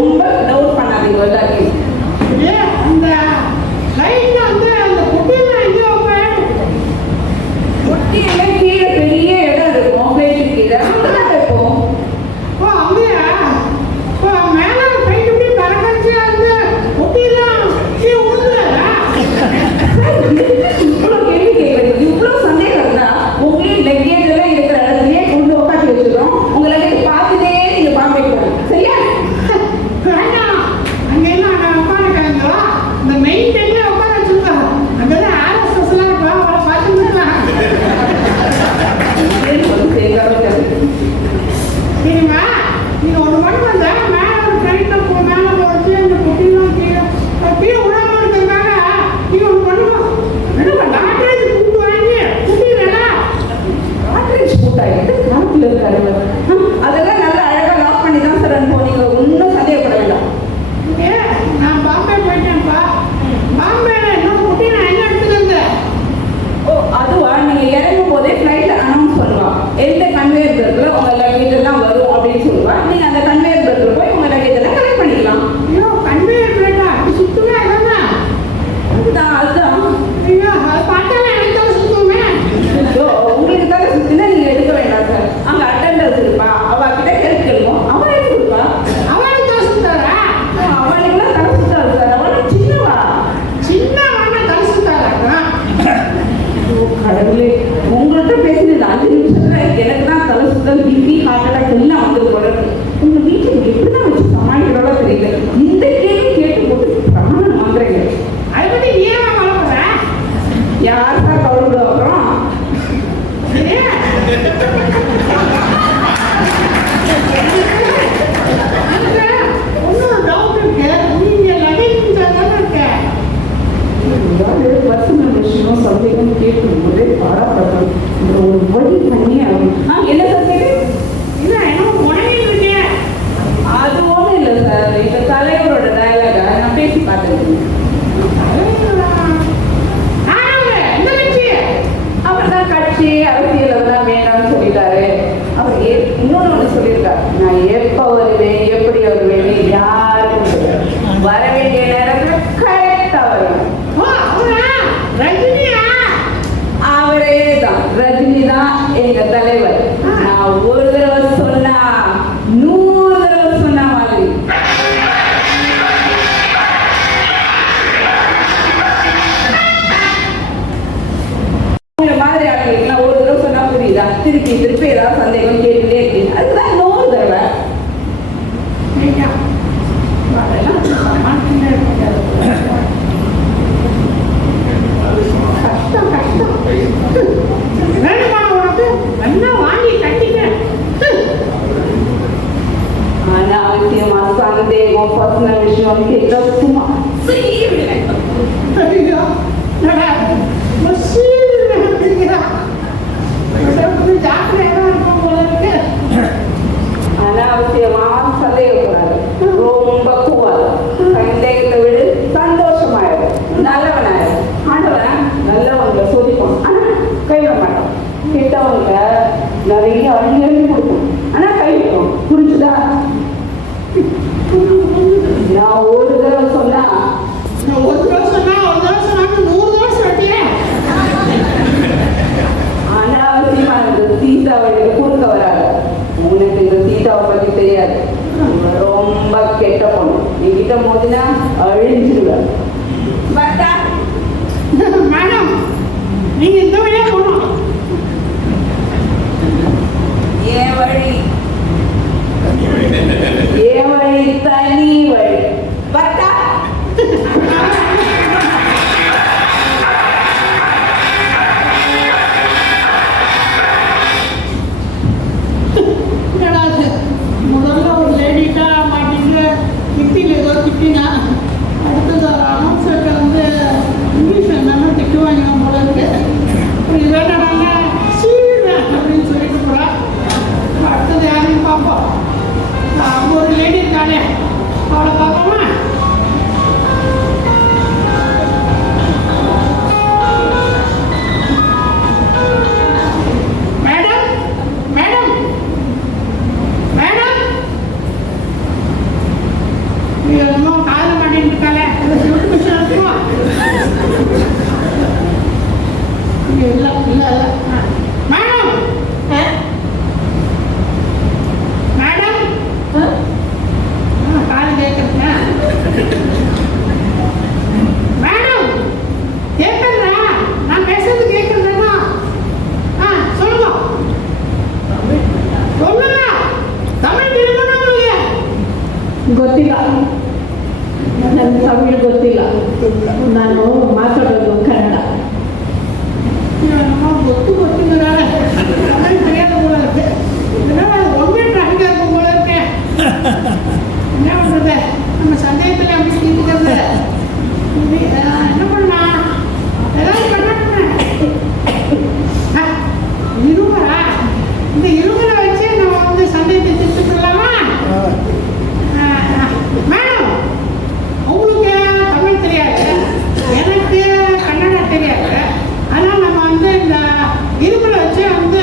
ரொம்ப டவுட் பண்ணாதீங்க எல்லாத்தையும். அந்த லைன்ல வந்து அந்த குட்டியெல்லாம் எங்கே வைப்பேன்? ஒட்டியில கீழே பெரிய இடம் இருக்கும், பிளேட்டு கீழே அங்கதான் வைப்போம். ஓ அங்கேயா? ஓ மேலே கைட்டு இப்படி பறக்கடிச்சு அந்த குட்டியெல்லாம் கீழே விழுந்துடாதா? இவ்வளோ கேள்வி கேட்குறீங்க, இவ்வளோ சந்தேகம் இருந்தா உங்களையும் லக்கேஜ் எல்லாம் இருக்கிற இடத்துலயே கொண்டு உட்காந்து வச்சுக்கிறோம். உங்க லக்கேஜ் பார்த்துட்டே நீங்க பாம்பே போகணும், சரியா? வேண்டாம், அங்கெல்லாம் நான் உட்காந்துக்காங்களா? இந்த மெயின் டைம்ல உட்கார வச்சுருக்காங்க. அங்கதான் RSS எல்லாம் பார்த்துக்கலாம். சரிம்மா, நீங்க ஒன்று பண்ணி வந்த மேலே ஒரு ஃப்ளைட்டில் மேலே போச்சு அந்த குட்டியெல்லாம் கீழே கீழே விடாம இருக்கிறதுக்காக நீங்க ஒன்று பண்ணுவோம். டாக்டரேஜ் கூப்பிட்டு வாங்கி குட்டிங்களா காட்ரேஜ் போட்டா எது கணக்குல இருக்காரு? அதெல்லாம் நல்லா அழகா லாக் பண்ணி தான் சார் அனுப்புவோம். நீங்க ஒன்றும் சந்தேகப்பட வேண்டாம். நான் பாம்பே போயிட்டேன்ப்பா. பாம்பேல இன்னொரு குட்டி நான் என்ன எடுத்துக்கிறது? ஓ அதுவா, நீங்க இறங்கும் போதே ஃப்ளைட்ல அனௌன்ஸ் பண்ணுவான் எந்த கன்வேயர் பெல்ட்ல உங்க லக்கேஜ் எல்லாம் வரும் அப்படின்னு சொல்லுவா. நீங்க அந்த கன்வேயர் பெல்ட்ல போய் உங்க லக்கேஜ் எல்லாம் கலெக்ட் பண்ணிக்கலாம். ஐயோ கன்வேயர் பிளேட்டா? அது சுத்துவே அதான். அதுதான் ஐயோ அதை பார்த்தாலே எனக்கு தான் சுத்துமே. ஐயோ, உங்களுக்கு தலை சுத்தினா நீங்க எடுக்க வேண்டாம் சார். அங்க அட்டெண்டர்ஸ் இருப்பா, அவ கிட்ட ஹெல்ப் கேளுவோம், அவன் எடுத்து கொடுப்பா. அவனுக்கு தான் சுத்தாரா? அவனுக்குலாம் தலை சுத்தாது சார், அவனுக்கு சின்னவா. சின்ன வாங்க தலை சுத்தாரா? ஐயோ, கடவுளே, உங்கள்கிட்ட பேசினது 5 நிமிஷத்துல எனக்கு தான் தலை சுத்தல், பிபி, ஹார்ட் அட்டாக் எல்லாம் வந்து போறது. உங்க வீட்டுக்கு எப்படிதான் வச்சு சமாளிக்கிறோட தெரியல. இந்த கேள்வி கேட்டு போட்டு பிராணம் வாங்குறீங்க. அதை பத்தி நீ ஏன் வளர்க்குற? யார் சார் கவலைப்பட வைக்கிறோம்? ஒன்னும் டவுட் இருக்கு. நீங்க லகேஜ் தானே இருக்க? பர்சனல் விஷயம் சந்தேகம் கேட்கும் போதே பாராட்டப்படும். ஒரு வழி பண்ணி என்ன சார் கேட்டு? இல்ல என்ன முனையில் இருக்கேன். அது ஒன்றும் இல்லை சார், இந்த தலைவரோட டயலாக நான் பேசி பார்த்துருக்கேன். அவர் தான் கட்சி அரசியல் அதெல்லாம் வேண்டாம்னு சொல்லிட்டாரு. அவர் இன்னொன்று ஒன்று சொல்லியிருக்காரு, நான் எப்போ வருவேன் எப்படி வருவேன்னு யாருக்கும் தெரியாது. வர வேண்டிய நேரத்தில் கரெக்டாக வருவேன். அவரே தான், ரஜினி தான் எங்க தலைவர். நான் ஒரு தடவை சொன்னா 100 தடவை சொன்ன மாதிரி. இந்த மாதிரி ஆளுங்களுக்குலாம் ஒரு தடவை சொன்னா புரியுதா? திருப்பி திருப்பி ஏதாவது சந்தேகம் கேட்டுட்டே இருக்கீங்க, அதுதான் 100 தடவை. கஷ்டம் கஷ்டம். வேணுமா உனக்கு? என்ன வாங்கி கட்டிக்க. ஆனா அவசியமா சந்தேகம் பர்சனல் விஷயம் கேட்க சும்மா ஐயோ ஜாக்கிரதையா இருக்கும் போல இருக்கு. அனாவசியமா சந்தேகப்படாது, ரொம்ப கூவாது. சந்தேகத்தை விடு, சந்தோஷமாயிடும், நல்லவனாயிடும். ஆண்டவன் நல்லவங்க சோதிப்போம், ஆனா கைவிட மாட்டோம். கெட்டவங்க நிறைய அழிஞ்சு கொடுக்கும், ஆனா கைவிட்டோம். புரிஞ்சுதா? நான் ஒரு தடவை சொன்னா ஒரு தோசை 100 தோசை வெட்டியே. அனாவசியமா இந்த சீதாவை கொடுக்க வராது. உனக்கு இந்த சீதாவை பத்தி தெரியாது, ரொம்ப கெட்ட பொண்ணு. என்கிட்ட மோதினா அழிஞ்சிருவேன். மேடம் நீங்க இந்த வழியா போகணும். என் வழி தனி வழி. பட்டா முதல்ல ஒரு லேடிட்டா மாட்டிட்டு ஹிந்தியில் ஏதோ திட்டினா, அடுத்தது ஒரு அனௌன்சர்கிட்ட வந்து இங்கிலீஷ் என்னென்ன திட்டுவாங்க போல இருக்கு. இது வேண்டாங்க சீடுவேன் அப்படின்னு சொல்லிட்டு போகிறா. அடுத்தது யாருன்னு பார்ப்போம். அங்கே ஒரு லேடி இருக்காளே, அவளை பார்ப்போமா? மேடம் மேடம் மேடம் என்னமோ காதல மாட்டேன்னு இருக்காளே சுட்டு மிஷன் இருக்குமா இல்லை இல்லை இல்லை மேடம் மேடம் காது கேட்குறேன் மேடம் கேட்குறா நான் பேசுறது கேட்குறேன்னா சொல்லுங்க சொல்லுங்க தமிழ் தெரியுமா உங்களுக்கு ಗೊತ್ತಿಲ್ಲ ನನ್ನ ತಮಿಳು ಗೊತ್ತಿಲ್ಲ ನಾನು ಮಾತಾಡೋದು ಕನ್ನಡ ಗೊತ್ತು ಗೊತ್ತಿದ್ದಾರೆ தமிழ் தெரியாத போல இருக்கு ஒன்றே டிராஃபிக்காக இருக்கும் போல இருக்கு என்ன பண்ணுறது நம்ம சந்தேகத்தில் அப்படி தீர்த்துக்கிறது என்ன பண்ணலாம் ஏதாவது பண்ணணும் இருமரா இந்த இருமரை வச்சு நம்ம வந்து சந்தேகத்தை தீர்த்துக்கலாமா மேடம் உங்களுக்கு தமிழ் தெரியாது எனக்கு கன்னடா தெரியாது ஆனால் நம்ம வந்து இந்த இருமரை வச்சு வந்து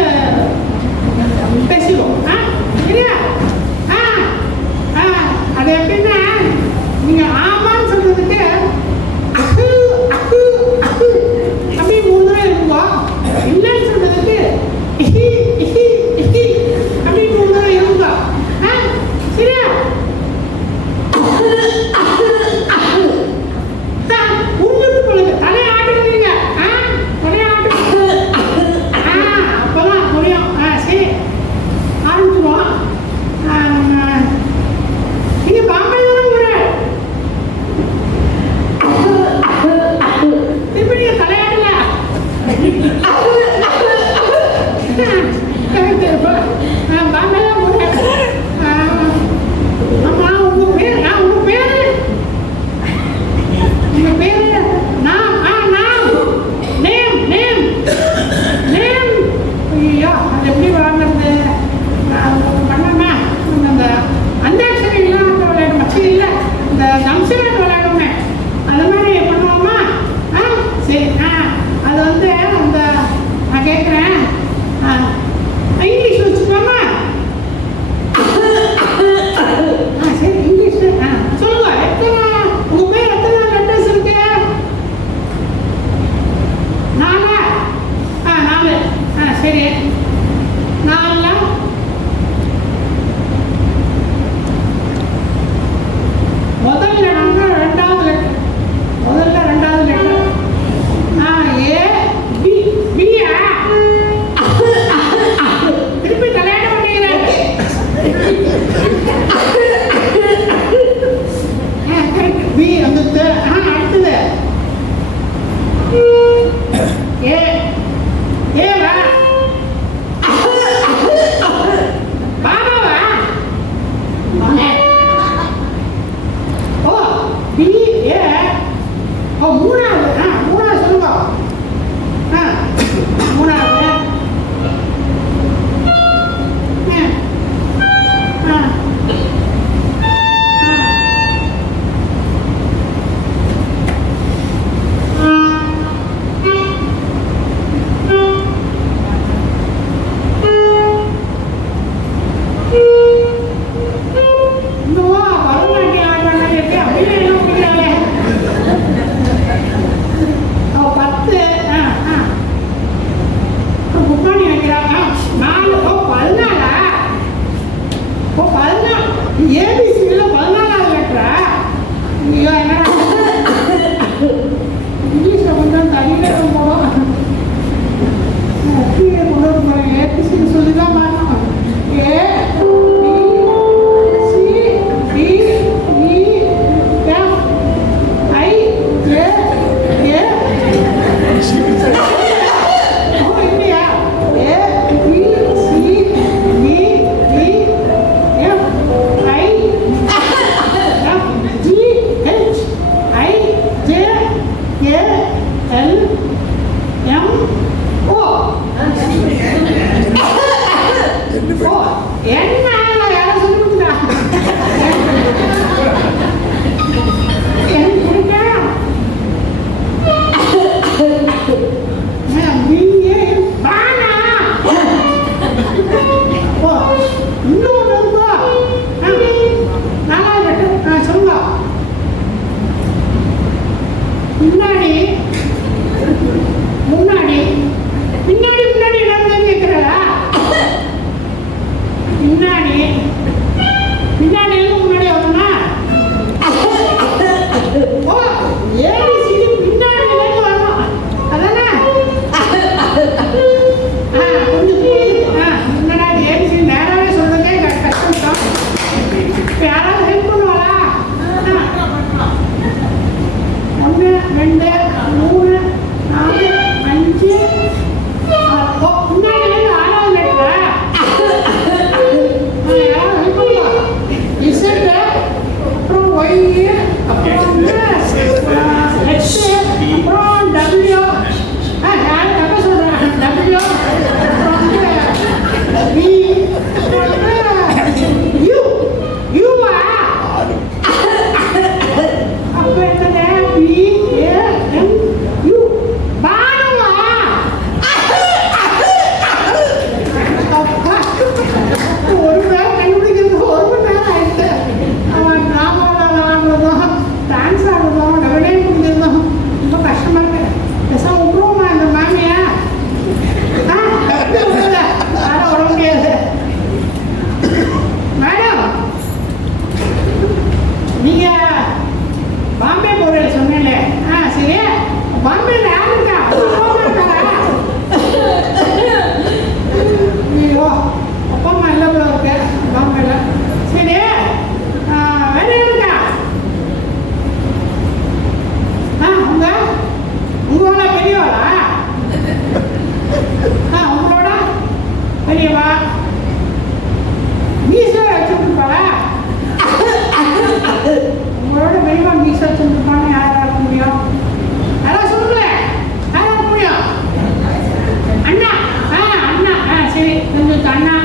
பேசிடுவோம் இல்லையா அது எப்படின்னா நீங்கள் ஆமான்னு சொல்றதுக்கு அஹு அஹு அஹு அப்படி 3 தடவை இருக்கும் இல்லைன்னு சொல்றதுக்கு இஹி இஹி இஹி அப்படி 3 தடவை இருக்கும் சரியா உங்களுக்கு பொழுது தலையை ஆட்டுறீங்க தலையை ஆட்டு அப்போதான் புரியும் சரி ஆரம்பிச்சுருவோம் நீங்கள் பாம்பே தானே போகிறேன் ஒய், அப்புறம் வந்து ஹெச், அப்புறம் டபிள்யூ, யாரு தப்ப சொல்றேன், டபிள்யூ, அப்புறம் வந்து வி, அப்புறம் வந்து யூ, யூவா, அப்ப என்னது வி, ஏ, எம், யூ, பானுவா, அப்பா, ஒரு பேர் கண்டுபிடிக்கிறது 1 மணி நேரம் ஆயிடுச்சு. அவன் டிராமாவில் விளாடுறதும் டான்ஸ் ஆடுறதும் டபுளே முடிஞ்சதும் ரொம்ப கஷ்டமா இருக்கு. பேசாம விட்டுருவோமா இந்த மாமியா? அதெல்லாம் வர முடியாது. மேடம், நீங்க பாம்பே போறேன்னு சொன்னேன்ல, சரி, பாம்பேல யார் இருக்கா? ஐயோ, அப்பா அம்மா இல்லை போல இருக்கு பாம்பேல. சரி, வேற இருக்கா? உங்களோட பெரியவாளா? உங்களோட பெரியவா மீசை வச்சுருப்பாளா? உங்களோட பெரியவா மீசை வச்சுருப்பான்னு யாரா இருக்க முடியும்? அதான் சொல்லுங்களேன், யாரா இருக்க முடியும்? அண்ணா, அண்ணா, சரி, கொஞ்சம் அண்ணா,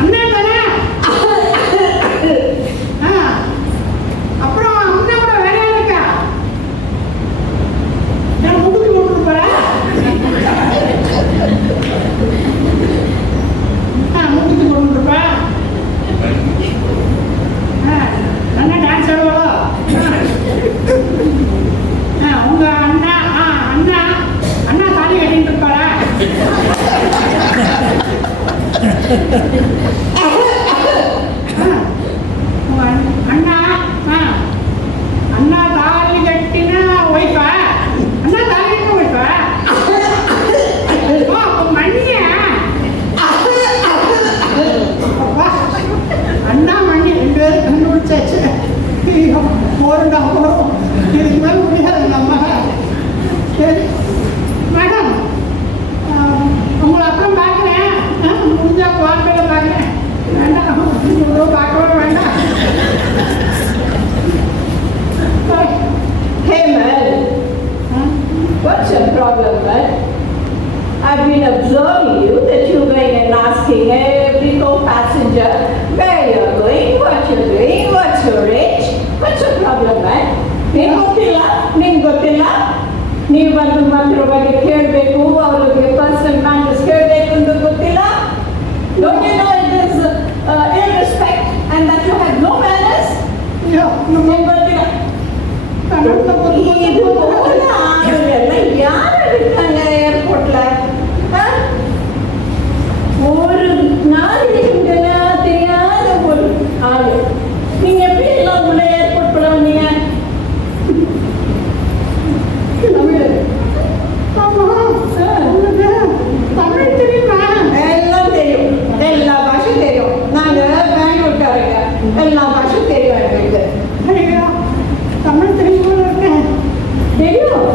அண்ணா தானே? அப்புறம் அண்ணாவோட வேற இருக்கா? நான் முடுக்கி போட்டுருப்பா, முடுக்கி போட்டுருப்பா, நல்லா டான்ஸ் ஆடுவாளோ? உங்க அண்ணா, அண்ணா, அண்ணா தாலி கட்டிட்டு இருப்பாரா? அண்ணா, அண்ணா தாலி கட்டின ஒய்ஃபா? அண்ணா தாலி கட்டின ஒய்ஃபா? மண்ணியா? அண்ணா மண்ணி 2 பேரும் கண்டுபிடிச்சாச்சு. போருண்டா போறோம், இதுக்கு மேல முடியாது நம்ம. சரி மேடம், உங்களை அப்புறம் பார்க்குறேன், முடிஞ்சா பாம்பேல பார்க்குறேன். வேண்டாம், பார்க்கவே வேண்டாம். Hey man, what's your problem, man? I've been observing you that you're going and asking every co-passenger where you're going, what you're doing, what's your age. What's your problem, man? ನಿಂಗೆ ಗೊತ್ತಿಲ್ಲ ನೀವು ಬಂದು ಮಕ್ಕಳ ಬಗ್ಗೆ ಕೇಳಬೇಕು, ಅವ್ರಿಗೆ ಪರ್ಸನಲ್ ಮ್ಯಾಟರ್ಸ್ ಕೇಳಬೇಕು ಅಂತ ಗೊತ್ತಿಲ್ಲ. Don't you know it is ill-respect and that you have no manners? ನಿಮ್ಗೆ ಗೊತ್ತಿಲ್ಲ. இது போல ஆளுங்க யார் இருக்காங்க ஏர்போர்ட்ல? ஒரு நாளைக்கு தெரியாத ஒரு ஆளு. நீங்க எப்படி எல்லாம் உள்ள ஏர்போர்ட் போல வந்தீங்க? தமிழ் தெரியுமா? எல்லாம் தெரியும், எல்லா பாஷையும் தெரியும். நாங்க பெங்களூர்காரங்க, எல்லா பாஷையும் தெரியும் எங்களுக்கு. ஐயா, தமிழ் தெரியுமா இருக்கேன்? தெரியும்.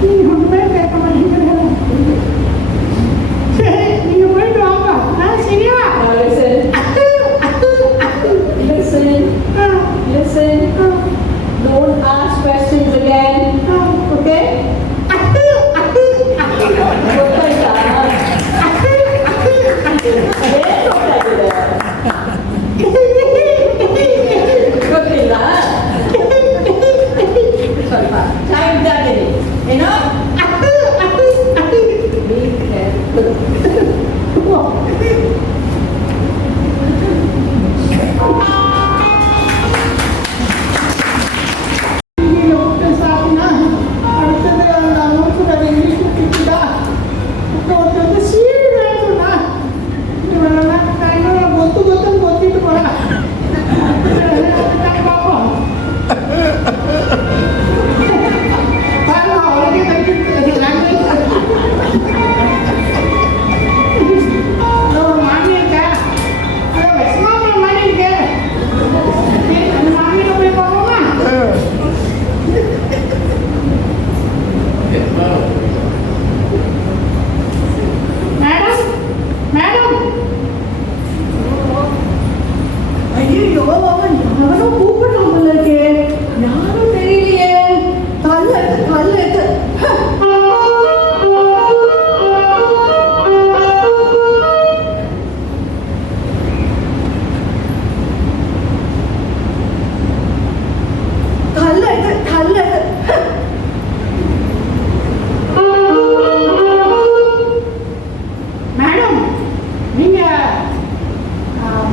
நீங்க ஒன்றுமே கேட்க மாட்டேங்கிறீங்க. சரி, நீங்க போயிட்டு வாங்க. சரியா? Listen. Don't ask questions again. Okay? ಗೊತ್ತಿಲ್ಲ. ಸ್ವಲ್ಪ ಟೈಮ್ ಜಾಗಲಿ ಏನೋ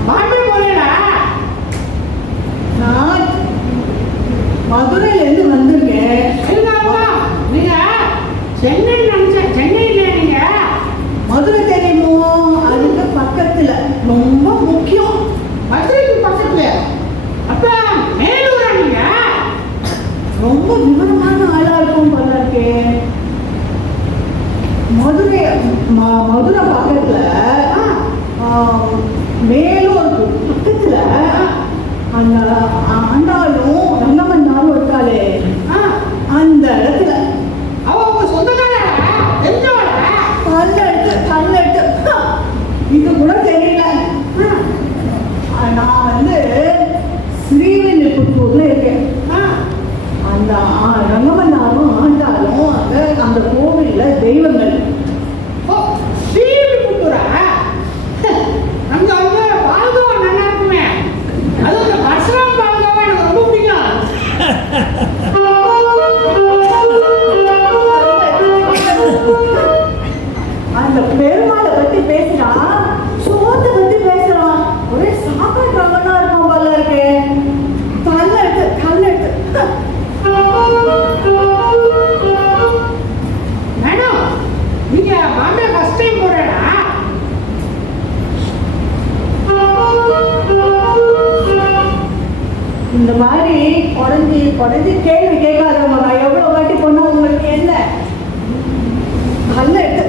பாம்பே போறேடா. நான் மதுரையிலேருந்து வந்திருக்கேன். இல்லைப்பா, நீங்க சென்னை நினைச்சேன். சென்னையில நீங்க மதுரை தெரியுமோ? அதுக்கு பக்கத்துல ரொம்ப முக்கியம். மதுரைக்கு பக்கத்துல. அப்ப மேலூரா நீங்க? ரொம்ப விவரமான ஆளா இருக்கும் போல இருக்கே. மதுரை மதுரை பக்கத்துல மேலூர் பக்கத்துல அந்த ஆண்டாலும் ரங்கமன்னாலும் இருக்காளே, அந்த இடத்துல. அவங்க சொந்தக்காரா? தெரிஞ்சவளா? கல்லெடுத்து இது கூட தெரியல. நான் வந்து ஸ்ரீவில்லிபுத்தூர்ல இருக்கேன். அந்த ரங்கமன்னாலும் ஆண்டாலும் அந்த கோவில்ல தெய்வங்கள். ஓ, ஸ்ரீவில்லிபுத்தூரா? அங்க வந்து பால்கோவா நல்லா இருக்குமே. அது அந்த பர்சனம் பால்கோவா எனக்கு ரொம்ப பிடிக்கும். அந்த பெருமாளை பத்தி பேசுறான், சோத்தை பத்தி பேசுறான். ஒரே சாப்பிட்றவனா இருக்கும் போல இருக்கு. கல்லெடுத்து மேடம், நீங்க பாம்பே ஃபர்ஸ்ட் டைம் போறேடா? இந்த மாதிரி குறைஞ்சி கேள்வி கேட்காதவங்க நான் எவ்வளவு வாட்டி போனா உங்களுக்கு என்ன? கல்லெடுத்து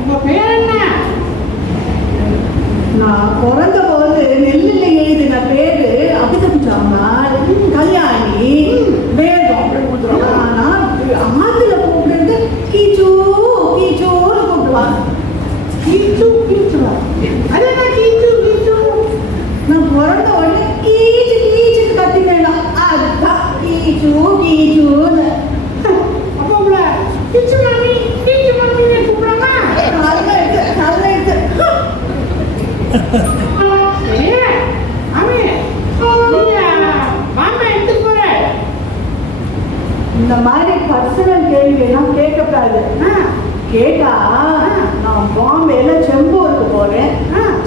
உங்க பேர் என்ன? நான் பிறந்த போது நெல்லில் எழுதின பேரு அபிதம்சாமார், கல்யாணி, வேதம். ஆனா ஆத்துல கூப்பிடுறது கீச்சூ கீச்சூன்னு கூப்பிடுவாங்க. கீச்சுவா? அது என்ன கீச்சு? நான் பிறந்த உடனே கீச்சு கத்தினா அதுதான் கீச்சூன்னு. அப்போ உங்களை கீச்சு மாமின்னு கூப்பிடுறாங்க. கல்லெடுத்து சரி, மாமி, நீங்க பாம்பே எடுத்துட்டு போற? இந்த மாதிரி பர்சனல் கேள்வி எல்லாம் கேட்கக்கூடாது. கேட்டா நான் பாம்பேல செம்பூருக்கு போறேன்.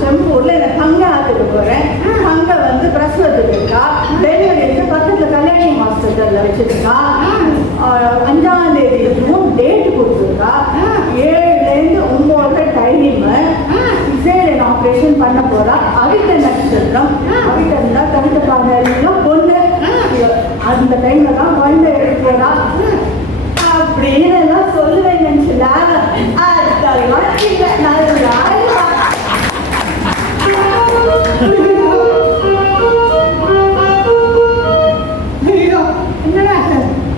செம்பூர்ல எனக்கு தங்க ஆத்துக்கு போறேன். தங்க வந்து பிரசவத்துக்கு இருக்கா, டெலிவரிக்கு பக்கத்துல கல்யாணி ஹாஸ்பிட்டல்ல வச்சிருக்கா. 5ஆம் தேதி டேட் கொடுத்துருக்கா. 7லேருந்து 9 டைம் சிசேரியன் ஆபரேஷன் பண்ண போறா. அவிட்ட நட்சத்திரம், அவிட்டம் தான் கவிட்டப்பாங்க எல்லாம் பொண்ணு. அந்த டைம்ல தான் குழந்தை எடுக்க போறா அப்படின்னு எல்லாம் சொல்லுவேன் நினைச்சா அதெல்லாம் இல்லை. நல்லா ஐயோ, என்னடா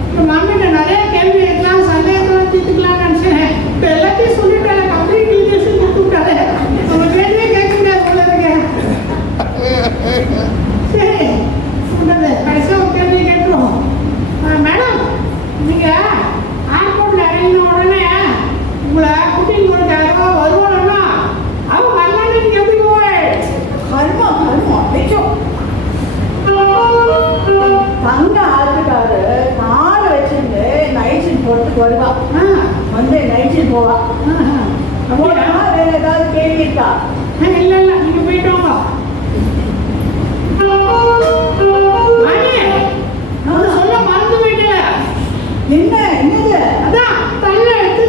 இப்போ மாமிட்ட நிறைய கேள்வி கேட்கலாம், சந்தேகத்தெல்லாம் தீர்த்துக்கலாம்னு நினச்சேன். இப்போ எல்லாத்தையும் சொல்லிட்டாலே, கம்ப்ளீட் டீட்டெயில்ஸும் கொடுத்துட்டாலே, நம்ம கேள்வியே கேட்க முடியாது போல இருக்கேன். சரி, சொல்றது கடைசியாக ஒரு கேள்வி கேட்டுருவோம். மேடம், நீங்கள் ஏர்போர்ட்டில் இறங்கின உடனே உங்களை கூட்டின்னு போகிறதுக்கு யாரோ வருவாங்கன்னா அவங்க வரலான்னு நீங்கள் எப்படி போவேன்? கர்மம் நிச்சயம். தங்க ஆத்துக்காரு காலை வச்சிருந்து நைச்சின் போறதுக்கு வருவா. வந்து நைச்சின் போவா. வேற ஏதாவது கேள்வி இருக்கா? இல்லை நீங்கள் போயிட்டு வாங்க. நான் சொல்ல மறந்து போயிட்டேன். என்னது? அதான் தள்ள எடுத்து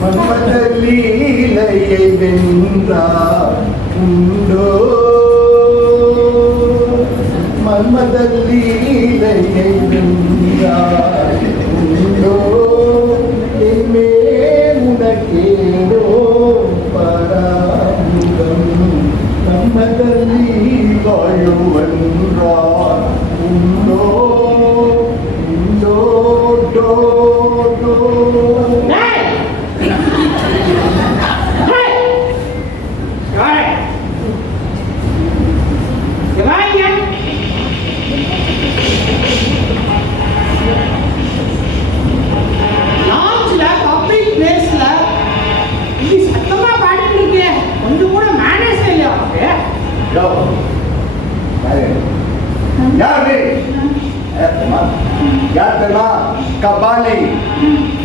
மன்மத லீலையை வென்றார் உண்டோ? மன்மத லீலையை வென்றார் உண்டோ? என்மே உனக்கேதோ பராமுகம். மன்மத லீலையோ வென்றார் உண்டோ? உண்டோ டோ டோ. யார் நீ? யார் தெரியுமா? கபாலி,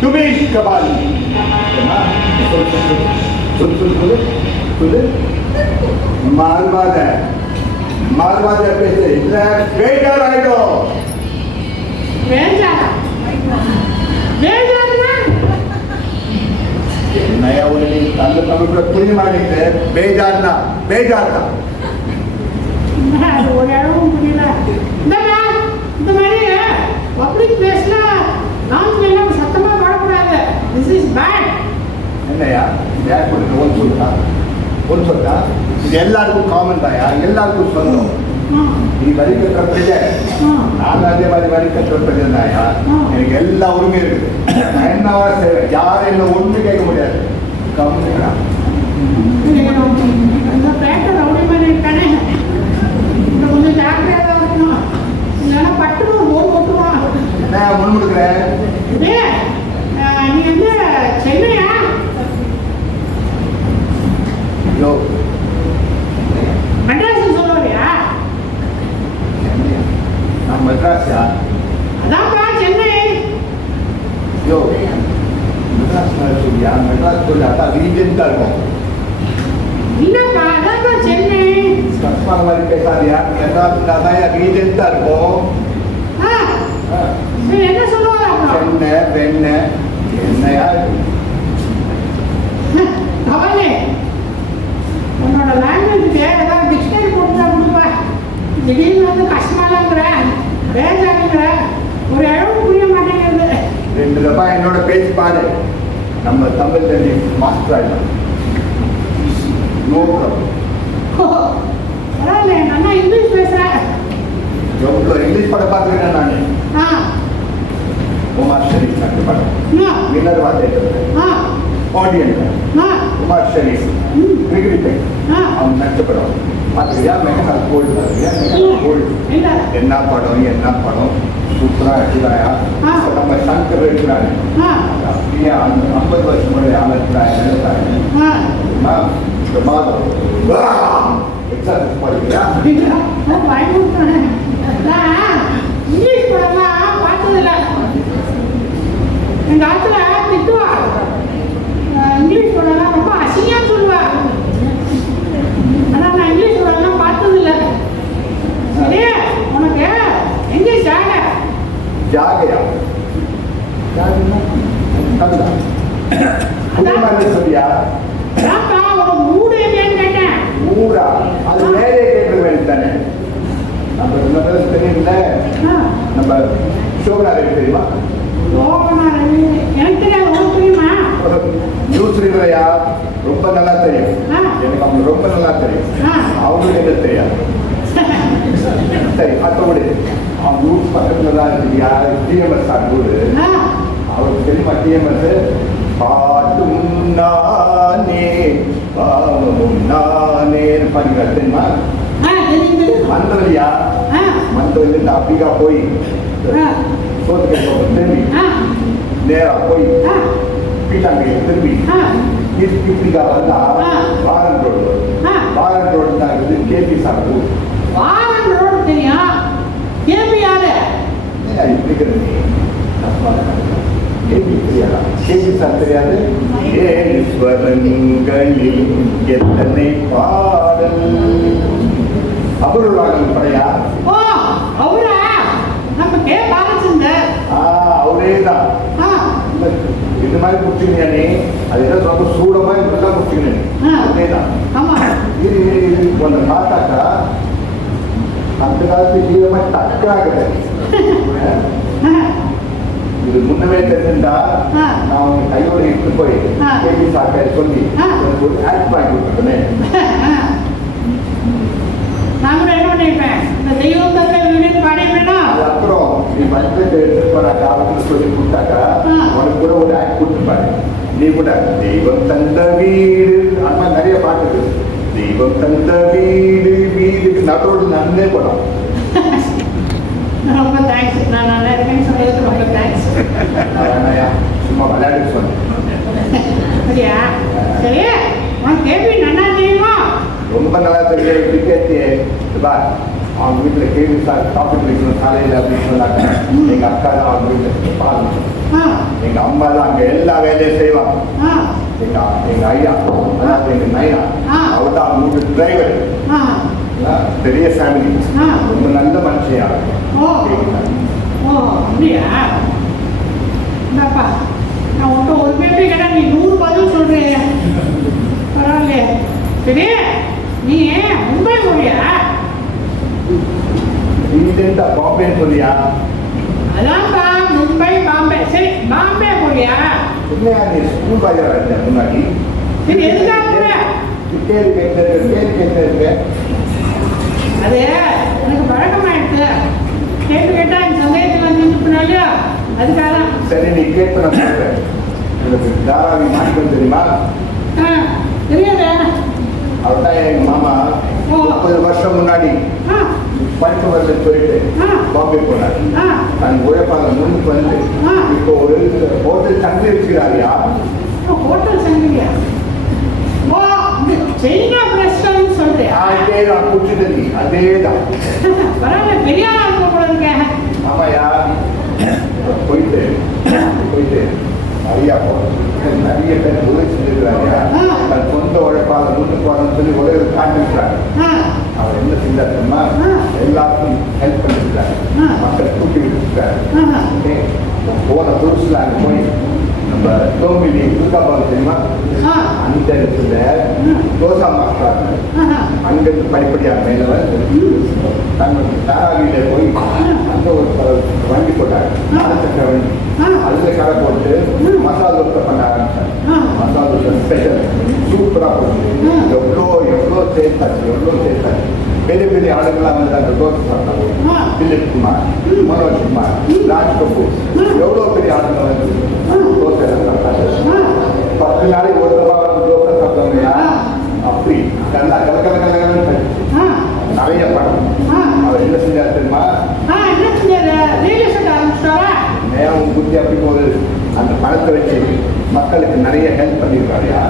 துபீஷ் கபாலி. தெரியுமா? சொல்லு. மால்வாத பேசு. இல்ல வேண்டாம் ஆயிடும். नया उन्हें तमिल கூட புரிய மாட்டேங்குது. பேஜார்னா ஒரு இடமும் புரியல. இந்த மாதிரி பப்ளிக் பிளேஸ்ல லான்ச் எல்லாம் சத்தமா பாடக்கூடாது. This is bad. என்னையா யார் கொடுக்க ஒன்று சொல்லிட்டா இது எல்லாருக்கும் காமன் தாயா, எல்லாருக்கும் சொந்தம். நீ வரி கட்டுற பிரஜை, நான் அதே மாதிரி வரி கட்டுற பிரஜை தாயா. எனக்கு எல்லா உரிமையும் இருக்குது. நான் என்னவா செய்வேன், யாரும் என்ன ஒன்று கேட்க முடியாது. கம்மியா அந்த பேட்டர் ரவுடி மாதிரி இருக்கானே, கொஞ்சம் ஜாக்கிரதையாக தான் இருக்கணும். இல்லைன்னா பட்டுன்னு ஒரு போர் போட்டுருவான். நான் முன்முடுக்கிறேன். நீ வந்து சென்னையா? ஐயோ மெட்ராஸ் சொல்லுவாரியா? நான் மெட்ராஸா? அதான்ப்பா சென்னை. ஐயோ மெட்ராஸ் சொல்லியா? மெட்ராஸ் சொல்லி அதான் ரீஜன் தான் இருக்கும். இல்லப்பா அதான்ப்பா சென்னை. கஷ்டமான மாதிரி பேசாதியா? மெட்ராஸ் தான் ரீஜன் தான் இருக்கும். என்ன சொல்லுவார் அப்புறம்? என்னையா அவளே உன்னோட லாங்குவேஜுக்கு ஏதாவது டிக்ஷனரி போட்டு தான் கொடுப்பா. திடீர்னு வந்து கஷ்டமாலாங்கிற பேஜாருங்கிற ஒரு இடம் புரிய மாட்டேங்கிறது. 2 தப்பா என்னோட பேசி பாரு. நம்ம தமிழ் தெரிஞ்சு மாஸ்டர் ஆகிடும். No problem. பரவாயில்ல, நல்லா இங்கிலீஷ் பேசுகிறேன். எவ்வளோ இங்கிலீஷ் படம் பார்த்துருக்கேன் நான். உமார் ஷரீஃப் நடிச்ச படம். வினர் வார்த்தை ஆடியன்ஸ் உமார் ஷரீஃப் கிரிக்கெட் அவன் நடிச்ச படம் பார்த்துக்கியா? மெகனால் கோல்டு பார்த்துக்கியா? மெகனால் கோல்டு என்ன படம் சூப்பராக எடுக்கிறாயா? நம்ம சங்கர் எடுக்கிறாங்க. அப்படியே 50 வருஷம் முன்னாடி ஆளுக்கிறாங்க. மாதம் எக்ஸாம்பிள் படிக்கிறியா? இங்கிலீஷ் படம்லாம் பார்த்ததில்ல. எங்கள் ஆத்துல திட்டுவா. இங்கிலீஷ் படம்லாம் ரொம்ப அசிங்கன்னு சொல்லுவா. ஆனால் நான் இங்கிலீஷ் படம்லாம் பார்த்ததில்ல. சரி, உனக்கு எங்கே ஜாகையா? சொல்லியா? அதான்ப்பா உனக்கு மூடு எங்கேன்னு கேட்டேன். ஊரா? அது வேலையை கேட்க வேண்டியது தானே. நம்ம இந்த பேர் தெரியல. நம்ம சோகனார் தெரியுமா? எனக்கு தெரியாது, உனக்கு தெரியுமா? நியூஸ் ரீடரையா? ரொம்ப நல்லா தெரியும். எனக்கு அவங்க ரொம்ப நல்லா தெரியும். அவங்களுக்கு என்ன தெரியாது. சரி, மற்றபடி அவங்க ஊர் பக்கத்துல தான் இருக்கியா? டிஎம்எஸ் ஊரு. அவருக்கு தெரியுமா டிஎம்எஸ்? பாட்டும் நானே பாவமும் நானே பாருங்க தெரியுமா? மந்திரலியா? மந்திரிலிருந்து அப்படிக்கா போய் சோத்துக்கு திரும்பி நேரா போய் பீட்டாங்க திரும்பி இப்படிக்கா வந்தா வாரன் ரோடு. வாரன் ரோடு தான் இருக்குது. கேபி சார் ஊர். வாரன் ரோடு தெரியும். கேபி யாரு? இப்படி கேபி சார் தெரியாது? ஈஸ்வரங்களில் எத்தனை பாடல். அபூர்வாகன் படையா? ஓ அவரா? நம்ம கே பாலச்சந்தர். அவரே தான். இது மாதிரி குடிச்சிங்க நீ. அது ஏதாவது ரொம்ப சூடமா இப்படிதான் குடிச்சிங்க நீ. அதே தான். ஆமா, இது ஒன்று பார்த்தாக்கா அந்த காலத்து ஜீவமா டக்காக இது முன்னமே தெரிஞ்சுட்டா நான் அவங்க கையோட இட்டு போய் கேபி சாக்கை சொல்லி ஒரு ஆக்ட் வாங்கி கொடுத்துருக்கேன். நான் கூட என்ன பண்ணிருப்பேன், இந்த தெய்வம் தந்த வீடு பாடிப்பேனா. அப்புறம் நீ பட்ஜெட் எடுத்து போற காலத்துல சொல்லி கொடுத்தாக்கா உனக்கு கூட ஒரு ஆக்ட் கொடுத்துருப்பாரு. நீ கூட தெய்வம் தந்த வீடு அந்த மாதிரி நிறைய பாட்டு இருக்கு. தெய்வம் தந்த வீடுக்கு நடுவோடு நன்னே போலாம். ரொம்ப தேங்க்ஸ். நான் நல்லா இருக்கேன்னு சொன்னதுக்கு ரொம்ப தேங்க்ஸ். சும்மா விளையாட்டு சொன்னேன். சரியா? சரி, உனக்கு கேபி நல்லா தெரியுமா? ரொம்ப நல்லா தெரியும். கிரிக்கெட் அவங்க வீட்டில் கேள்வி சார் சாப்பிட்டு வைக்கணும் காலையில் அப்படின்னு சொன்னாங்க. எங்கள் அக்கா தான் அவங்க வீட்டில் பாருங்க, எங்கள் அம்மா தான் அங்கே எல்லா வேலையும் செய்வாங்க. எங்கள் ஐயா அதாவது எங்கள் நைனா அவர் தான் அவங்க வீட்டு டிரைவர். பெரிய ஃபேமிலி, ரொம்ப நல்ல மனுஷன். அப்படியா? என்னப்பா நான் உன்ட்ட ஒரு கேள்வி கேட்டால் நீ 100 பதில் சொல்றிய. பரவாயில்லையே. சரி, நீ மும்பை போறியா? ரீசெண்டா பாம்பேன்னு சொல்லியா? அதான்ப்பா, மும்பை பாம்பே. சரி, பாம்பே போறியா? இல்லையா, நீ ஸ்கூல் பாஜா இருந்தேன் முன்னாடி. சரி, எதுக்காக போற? கேள்வி கேட்க அது எனக்கு பழக்கமாயிடுச்சு. கேட்டு கேட்டா என் சந்தேகத்தில் வந்துருப்பினாலையா, அதுக்காக தான். சரி, நீ கேட்ப நான் சொல்றேன். எனக்கு தாராவி மாணிக்கம் தெரியுமா? தெரியாதே. அவர் தான் எங்க மாமா 30 வருஷம் முன்னாடி படிப்பு வரல சொல்லிட்டு பாம்பே போனார். நான் உழைப்பாங்க முன்னுக்கு வந்து இப்போ ஒரு ஹோட்டல் தங்கி இருக்கிறாரியா? ஹோட்டல் சங்கிலியா? ஓ, சைனா ரெஸ்டாரண்ட் சொல்றியா? அதே நான் குடிச்சிட்டு அதே தான். பரவாயில்ல, பெரிய ஆளா இருக்க போல இருக்கேன். ஆமாயா, போயிட்டு நிறைய பேர் உழைச்சி இருக்கிறாரியா? தன் சொந்த உழைப்பாக முன்னுக்கு வரணும்னு சொல்லி உதவி காட்டிருக்கிறாரு. அவர் என்ன செஞ்சாருமா, எல்லாருக்கும் ஹெல்ப் பண்ணிருக்காரு, மக்கள் கூட்டிட்டு இருக்காரு. போன புதுசுல அங்கே போய் நம்ம தோம்பிலி துர்காபால் தெரியுமா, அந்த இடத்துல தோசா மாஸ்டர் அங்கிருந்து படிப்படியாக மேல வந்து தன்னுடைய தாராவியில போய் அங்க ஒரு வண்டி போட்டாங்க, நாடச்சக்கர வண்டி. அதுல கடை போட்டு மசாலா தோசை பண்ண ஆரம்பிச்சாங்க. மசாலா தோசை ஸ்பெஷல் சூப்பரா போட்டு எவ்வளோ சேர்த்தாச்சு. பெரிய பெரிய ஆளுங்களாம் வந்து அந்த தோசை சாப்பிட்டாங்க. திலீப் குமார், மனோஜ் குமார், ராஜ் கபூர், எவ்வளோ பெரிய ஆளுங்க வந்து தோசை சாப்பிட்டாங்க. 10 நாளைக்கு ஒரு தடவை தோசை சாப்பிட்டாங்க. அப்படி நல்லா கலக்கலன்னு நிறைய படம். அவர் என்ன செஞ்சார் தெரியுமா? நேரம் புத்தி அப்படி போகுது. அந்த பணத்தை வச்சு மக்களுக்கு நிறைய ஹெல்ப் பண்ணியிருக்காருயா.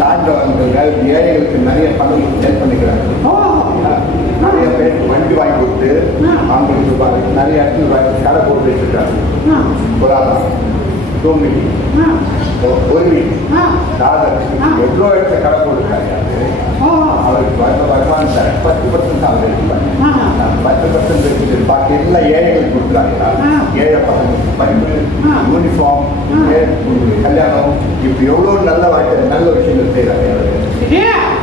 தாண்டவர்கள் ஏழைகளுக்கு நிறைய பணம் ஹெல்ப் பண்ணிக்கிறாங்க. நிறைய பேருக்கு வண்டி வாங்கி கொடுத்து அவங்களுக்கு நிறைய இடத்துல கடை போட்டு வச்சிருக்காரு. பொருளாதாரம் தோமிடி பொருவி தாதர் எவ்வளோ இடத்துல கடை போட்டுருக்காரு. அவருக்கு வருமானம் 10% அவங்க எடுத்துப்பாங்க. 10% வச்சுட்டு பாக்கி எல்லாம் ஏழைகளுக்கு கொடுக்குறாங்க. ஏழை பசங்களுக்கு படிப்பு, யூனிஃபார்ம், கல்யாணம், இப்போ எவ்வளோ நல்ல வாழ்க்கை நல்ல விஷயங்கள் செய்கிறாங்க.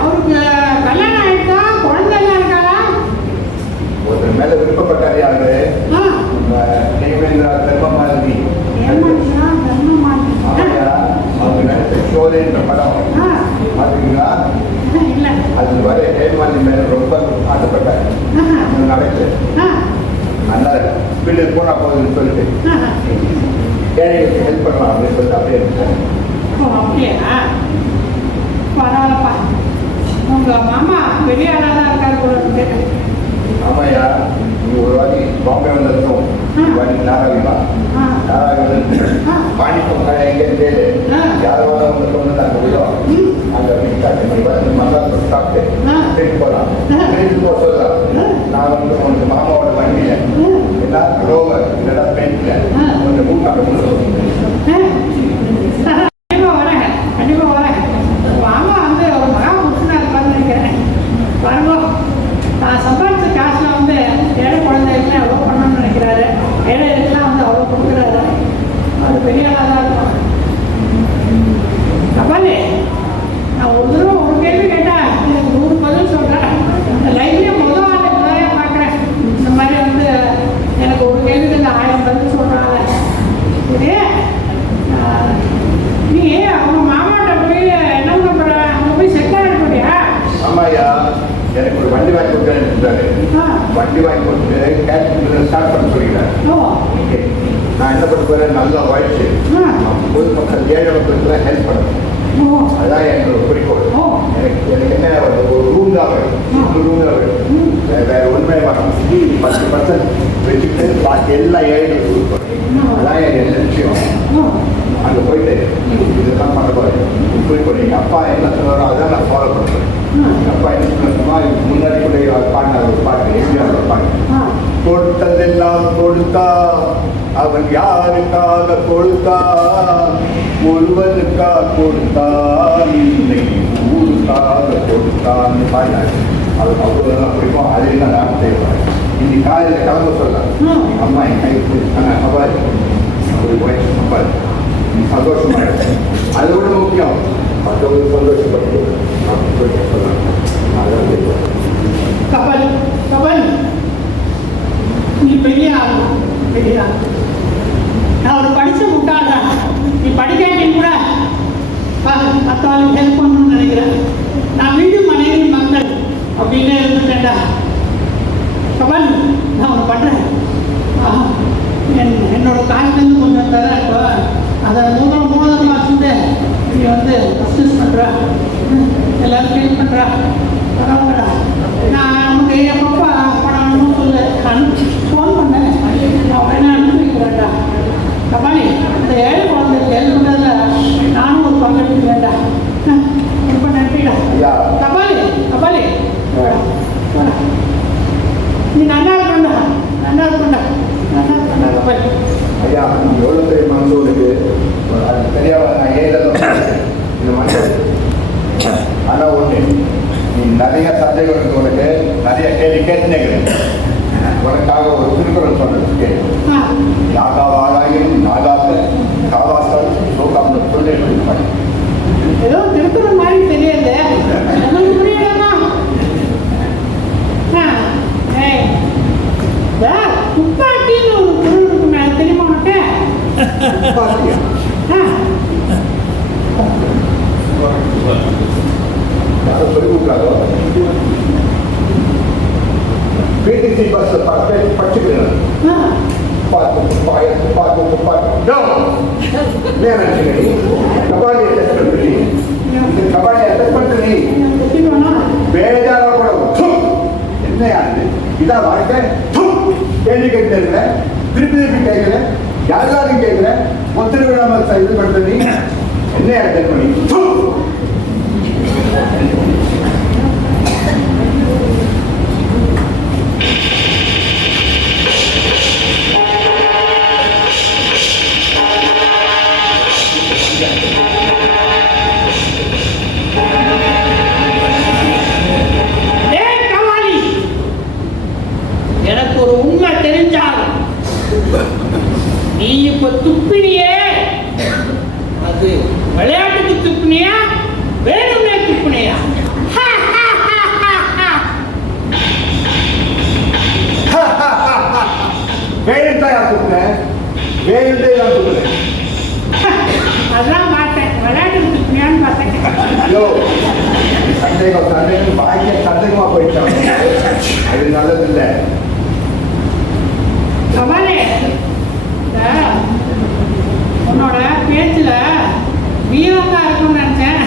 அவருக்கு கல்யாணம் ஆயிட்டா, குழந்தைலாம் இருக்காரா? ஒருத்தர் மேல விருப்பப்பட்டார். யாரு? தேவேந்திரா தர்மமாலினி. அவங்க நடித்த ஷோலேன்ற படம் பார்த்தீங்களா? அது வர ஹேமாலி மேல ரொம்ப ஆசைப்பட்டார். நடக்கு நல்லா வீடு போனா போகுதுன்னு சொல்லிட்டு ஏழைகளுக்கு ஹெல்ப் பண்ணலாம் அப்படின்னு சொல்லிட்டு அப்படியே இருக்காரு. அப்படியா? பரவாயில்லப்பா, உங்க மாமா பெரிய ஆளா தான் இருக்காரு போல இருக்கு. ஆமாயா, நீ ஒரு வாட்டி பாம்பே வந்திருக்கோம். நாராவிமா மாணிக்கம் கடை எங்கேன்னு கேளு. யாரோ வந்து சொன்னது அங்கே விடும். அங்கே வந்து மசாலா சாப்பிட்டு திருப்பி போகலாம். திருப்பி போக சொல்லலாம். நான் வந்து உனக்கு மாமாவோட வண்டியில் என்ன ரோவர் இல்லைன்னா பெயிண்டில் கொஞ்சம் மூக்காக கண்டிப்பா வரேன். மாமா வந்து ஒரு மகா புருஷனா இருப்பான்னு நினைக்கிறேன். பாருங்க, நான் சம்பாதிச்ச காசுல வந்து ஏழை குழந்தைகளுக்கு எவ்வளோ பண்ணணும்னு நினைக்கிறாரு. ஏழைகளுக்குலாம் வந்து அவ்வளோ கொடுக்குறாரு. அது பெரிய ஆளாக தான் இருக்கும். கபாலி, நான் ஒரு தடவை ஒரு கேள்வி கேட்டேன், எனக்கு 100 பதில் சொல்கிறேன். லைஃப்லேயே முதல் ஆளை நிறையா பார்க்குறேன். இந்த மாதிரி வந்து எனக்கு ஒரு கேள்விக்கு இந்த 1000 பதில் சொல்கிறாங்க. சரி, நீ அவங்க மாமாட்ட போய் என்ன பண்ணுற? அங்கே போய் செட் ஆகிட போறியா? ஆமாயா, எனக்கு ஒரு வண்டி வாங்கி கொடுக்குறேன். வண்டி வாங்கி கொடுத்து கேஷ் ஸ்டார்ட் பண்ண சொல்லிக்கிறேன். நான் என்ன பண்ண போறேன், நல்லா உழைச்சு பொது மக்கள் ஏழை மக்களுக்கு ஹெல்ப் பண்ணணும். அதுதான் என்னோட குறிக்கோள். எனக்கு என்ன ஒரு ரூம் தான் வேணும். ரூம் தான் வேணும், வேற ஒன்றுமே வேணும். 10% வச்சுட்டு பாக்கி எல்லா ஏழைகளுக்கு கொடுக்கணும். அதான் என் லட்சியம். அங்கே போயிட்டு இதெல்லாம் பண்ண போறேன். குறிக்கோள் எங்கள் அப்பா என்ன சொன்னாரோ அதான் நான் ஃபாலோ பண்ணுறேன். எங்கள் அப்பா என்ன சொன்னா, முன்னாடி கூட பாடினார் ஒரு பாட்டு, கொடுத்தான், அவன் யாருக்காக கொடுத்தான், ஒருவனுக்காக கொடுத்தான், இல்லை ஊருக்காக கொடுத்தான். அது அவ்வளோதான் பிடிக்கும். அதில் தான் நான் செய்வார். இன்னைக்கு காலையில் கிளம்ப சொல்லலாம். அம்மா என் கை சவாரி ஒரு வயசு சம்பாதி நீ சந்தோஷமா இருக்கு. அதை விட முக்கியம் மற்றவங்க சந்தோஷப்பட்டு சொல்லலாம். அதான் கபல் கபல் நீ பெரிய ஆள் பெரிய ஆள். நான் ஒரு படிச்ச முட்டாளா. நீ படிக்காட்டி கூட மற்றவங்களுக்கு ஹெல்ப் பண்ணணும்னு நினைக்கிறேன். நான் வீட்டு மனைவி மக்கள் அப்படின்னு இருந்துட்டேன்டா. கபல் நான் ஒன்று பண்ணுறேன். என்னோட காசுலேருந்து கொஞ்சம் தரேன். இப்போ அதை மூலமாக வச்சுட்டு நீ வந்து அசிஸ்ட் பண்ணுற எல்லோரும் ஃபீல் பண்ணுறா. பரவாயில்லடா. நான் உனக்கு என் பாப்பா பணம்னு சொல்லு. ஃபோன் பண்ணேன். அவன் என்ன அனுப்பி வைக்கிறேன்டா. கபாலி இந்த ஏழை குழந்தைக்கு ஹெல்ப் பண்ணுறதில் நானும் ஒரு பங்கெடுத்துக்கிறேன்டா. ரொம்ப நன்றிடா. கபாலி கபாலி நீ நல்லா இருக்கண்டா. நல்லா இருக்கண்டா. நல்லா இருக்கண்டா கபாலி. ஐயா எவ்வளோ பெரிய மனசு உனக்கு தெரியாம நான் ஏதெல்லாம் இந்த மனுஷன். ஆனால் ஒன்று நீ நிறைய சந்தேகம் இருக்கு. உனக்கு நிறைய கேள்வி கேட்டுனேங்கிறேன். உனக்காக ஒரு திருக்குறள் சொன்னது யாகாவாராயும் நாகாத்த காவாஸ்தான் சோகாம்னு சொல்லி ஏதோ திருக்குறள் மாதிரி தெரியாது. எனக்கு புரியலமா. துப்பாக்கின்னு ஒரு பொருள் இருக்குமே, தெரியுமா உனக்கு? யாரும் சொல்லி கொடுக்குறாரோ பிடிசி பஸ் படிச்சுக்கிறேன். துப்பாக்கி துப்பாக்கி துப்பாக்கி துப்பாக்கி கபாலி டெஸ்ட் பண்ணுறீ. கபாலி டெஸ்ட் பண்ணுறீ பேஜாரா கூட என்னையா இதான் வாழ்க்கை. கேள்வி கேட்கல, திருப்பி திருப்பி கேட்கல, யாரும் கேட்கல, ஒத்தனை விடாம இது பண்ற நீ என்னையா டெஸ்ட் பண்ணி எனக்கு ஒரு உண்மை தெரிஞ்சால் நீ இப்ப துப்பினியே, அது விளையாட்டுக்கு துப்பினியா வேணும்னே துப்பினியா? வேணுதான் யார் துப்புனேன்? வேணுதே நான் துப்புனேன். அதான் பார்த்தேன். விளையாட்டுக்கு துப்பினியான்னு பார்த்தேன். ஐயோ சந்தேகம் சந்தேகம் பாய்க்க சந்தேகமா போயிட்டான். அது நல்லதில்லை. கபாலி உன்னோட பேச்சுல வீரமா இருக்கும்னு நினைச்சேன்.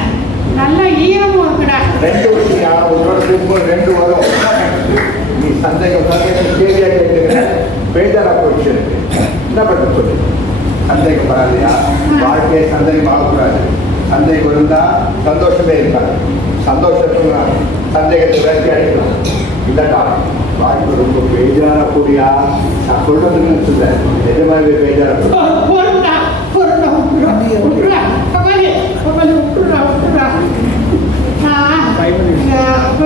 நல்ல ஈரமும் இருக்குடா. ரெண்டு விஷயம் உன்னோட திரும்ப ரெண்டு வரும். நீ சந்தேகம் சந்தேகம் கேள்வியா கேட்டுக்கிற பேஜாரா போயிடுச்சு. என்ன பண்ண சொல்லு. சந்தேகம் வராதையா? வாழ்க்கையை சந்தேகம் ஆகக்கூடாது. சந்தேகம் இருந்தா சந்தோஷமே இருக்காது. சந்தோஷத்துக்கு சந்தேகத்தை விரட்டி அடிக்கலாம். இல்லட்டா வாழ்க்கை ரொம்ப பேஜாரா கூடியா? நான் சொல்றதுன்னு சொல்றேன். எது மாதிரி பேஜாரா பொருட்டா பொருட்டா விட்டுறா கபாலி கபாலி விட்டுறா விட்டுறா. நான்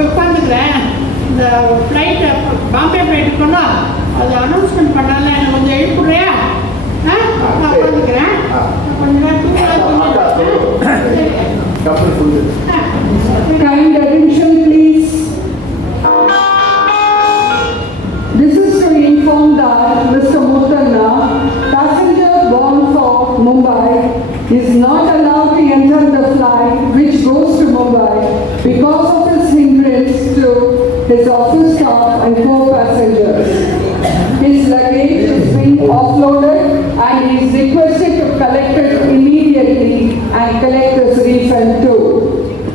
உட்காந்துக்கிறேன். இந்த ஃப்ளைட்டு பாம்பே ஃப்ளைட்டு போனால் அது அனௌன்ஸ்மெண்ட் பண்ணால எனக்கு கொஞ்சம் எழுப்புறியா? நான் உட்காந்துக்கிறேன். கொஞ்ச நேரம் Kind attention, please. This is to inform that Mr. Muthanna, passenger bound for Mumbai, is not allowed to enter the flight which goes to Mumbai because of his hindrance to his office staff and co-passengers. His luggage is being offloaded and he is requested to collect it immediately and collect his refund too.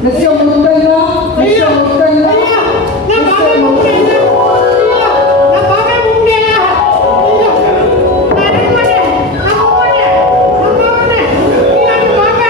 Mr. Muthanna, Mr. Muthanna, Mr. Muthanna. நான்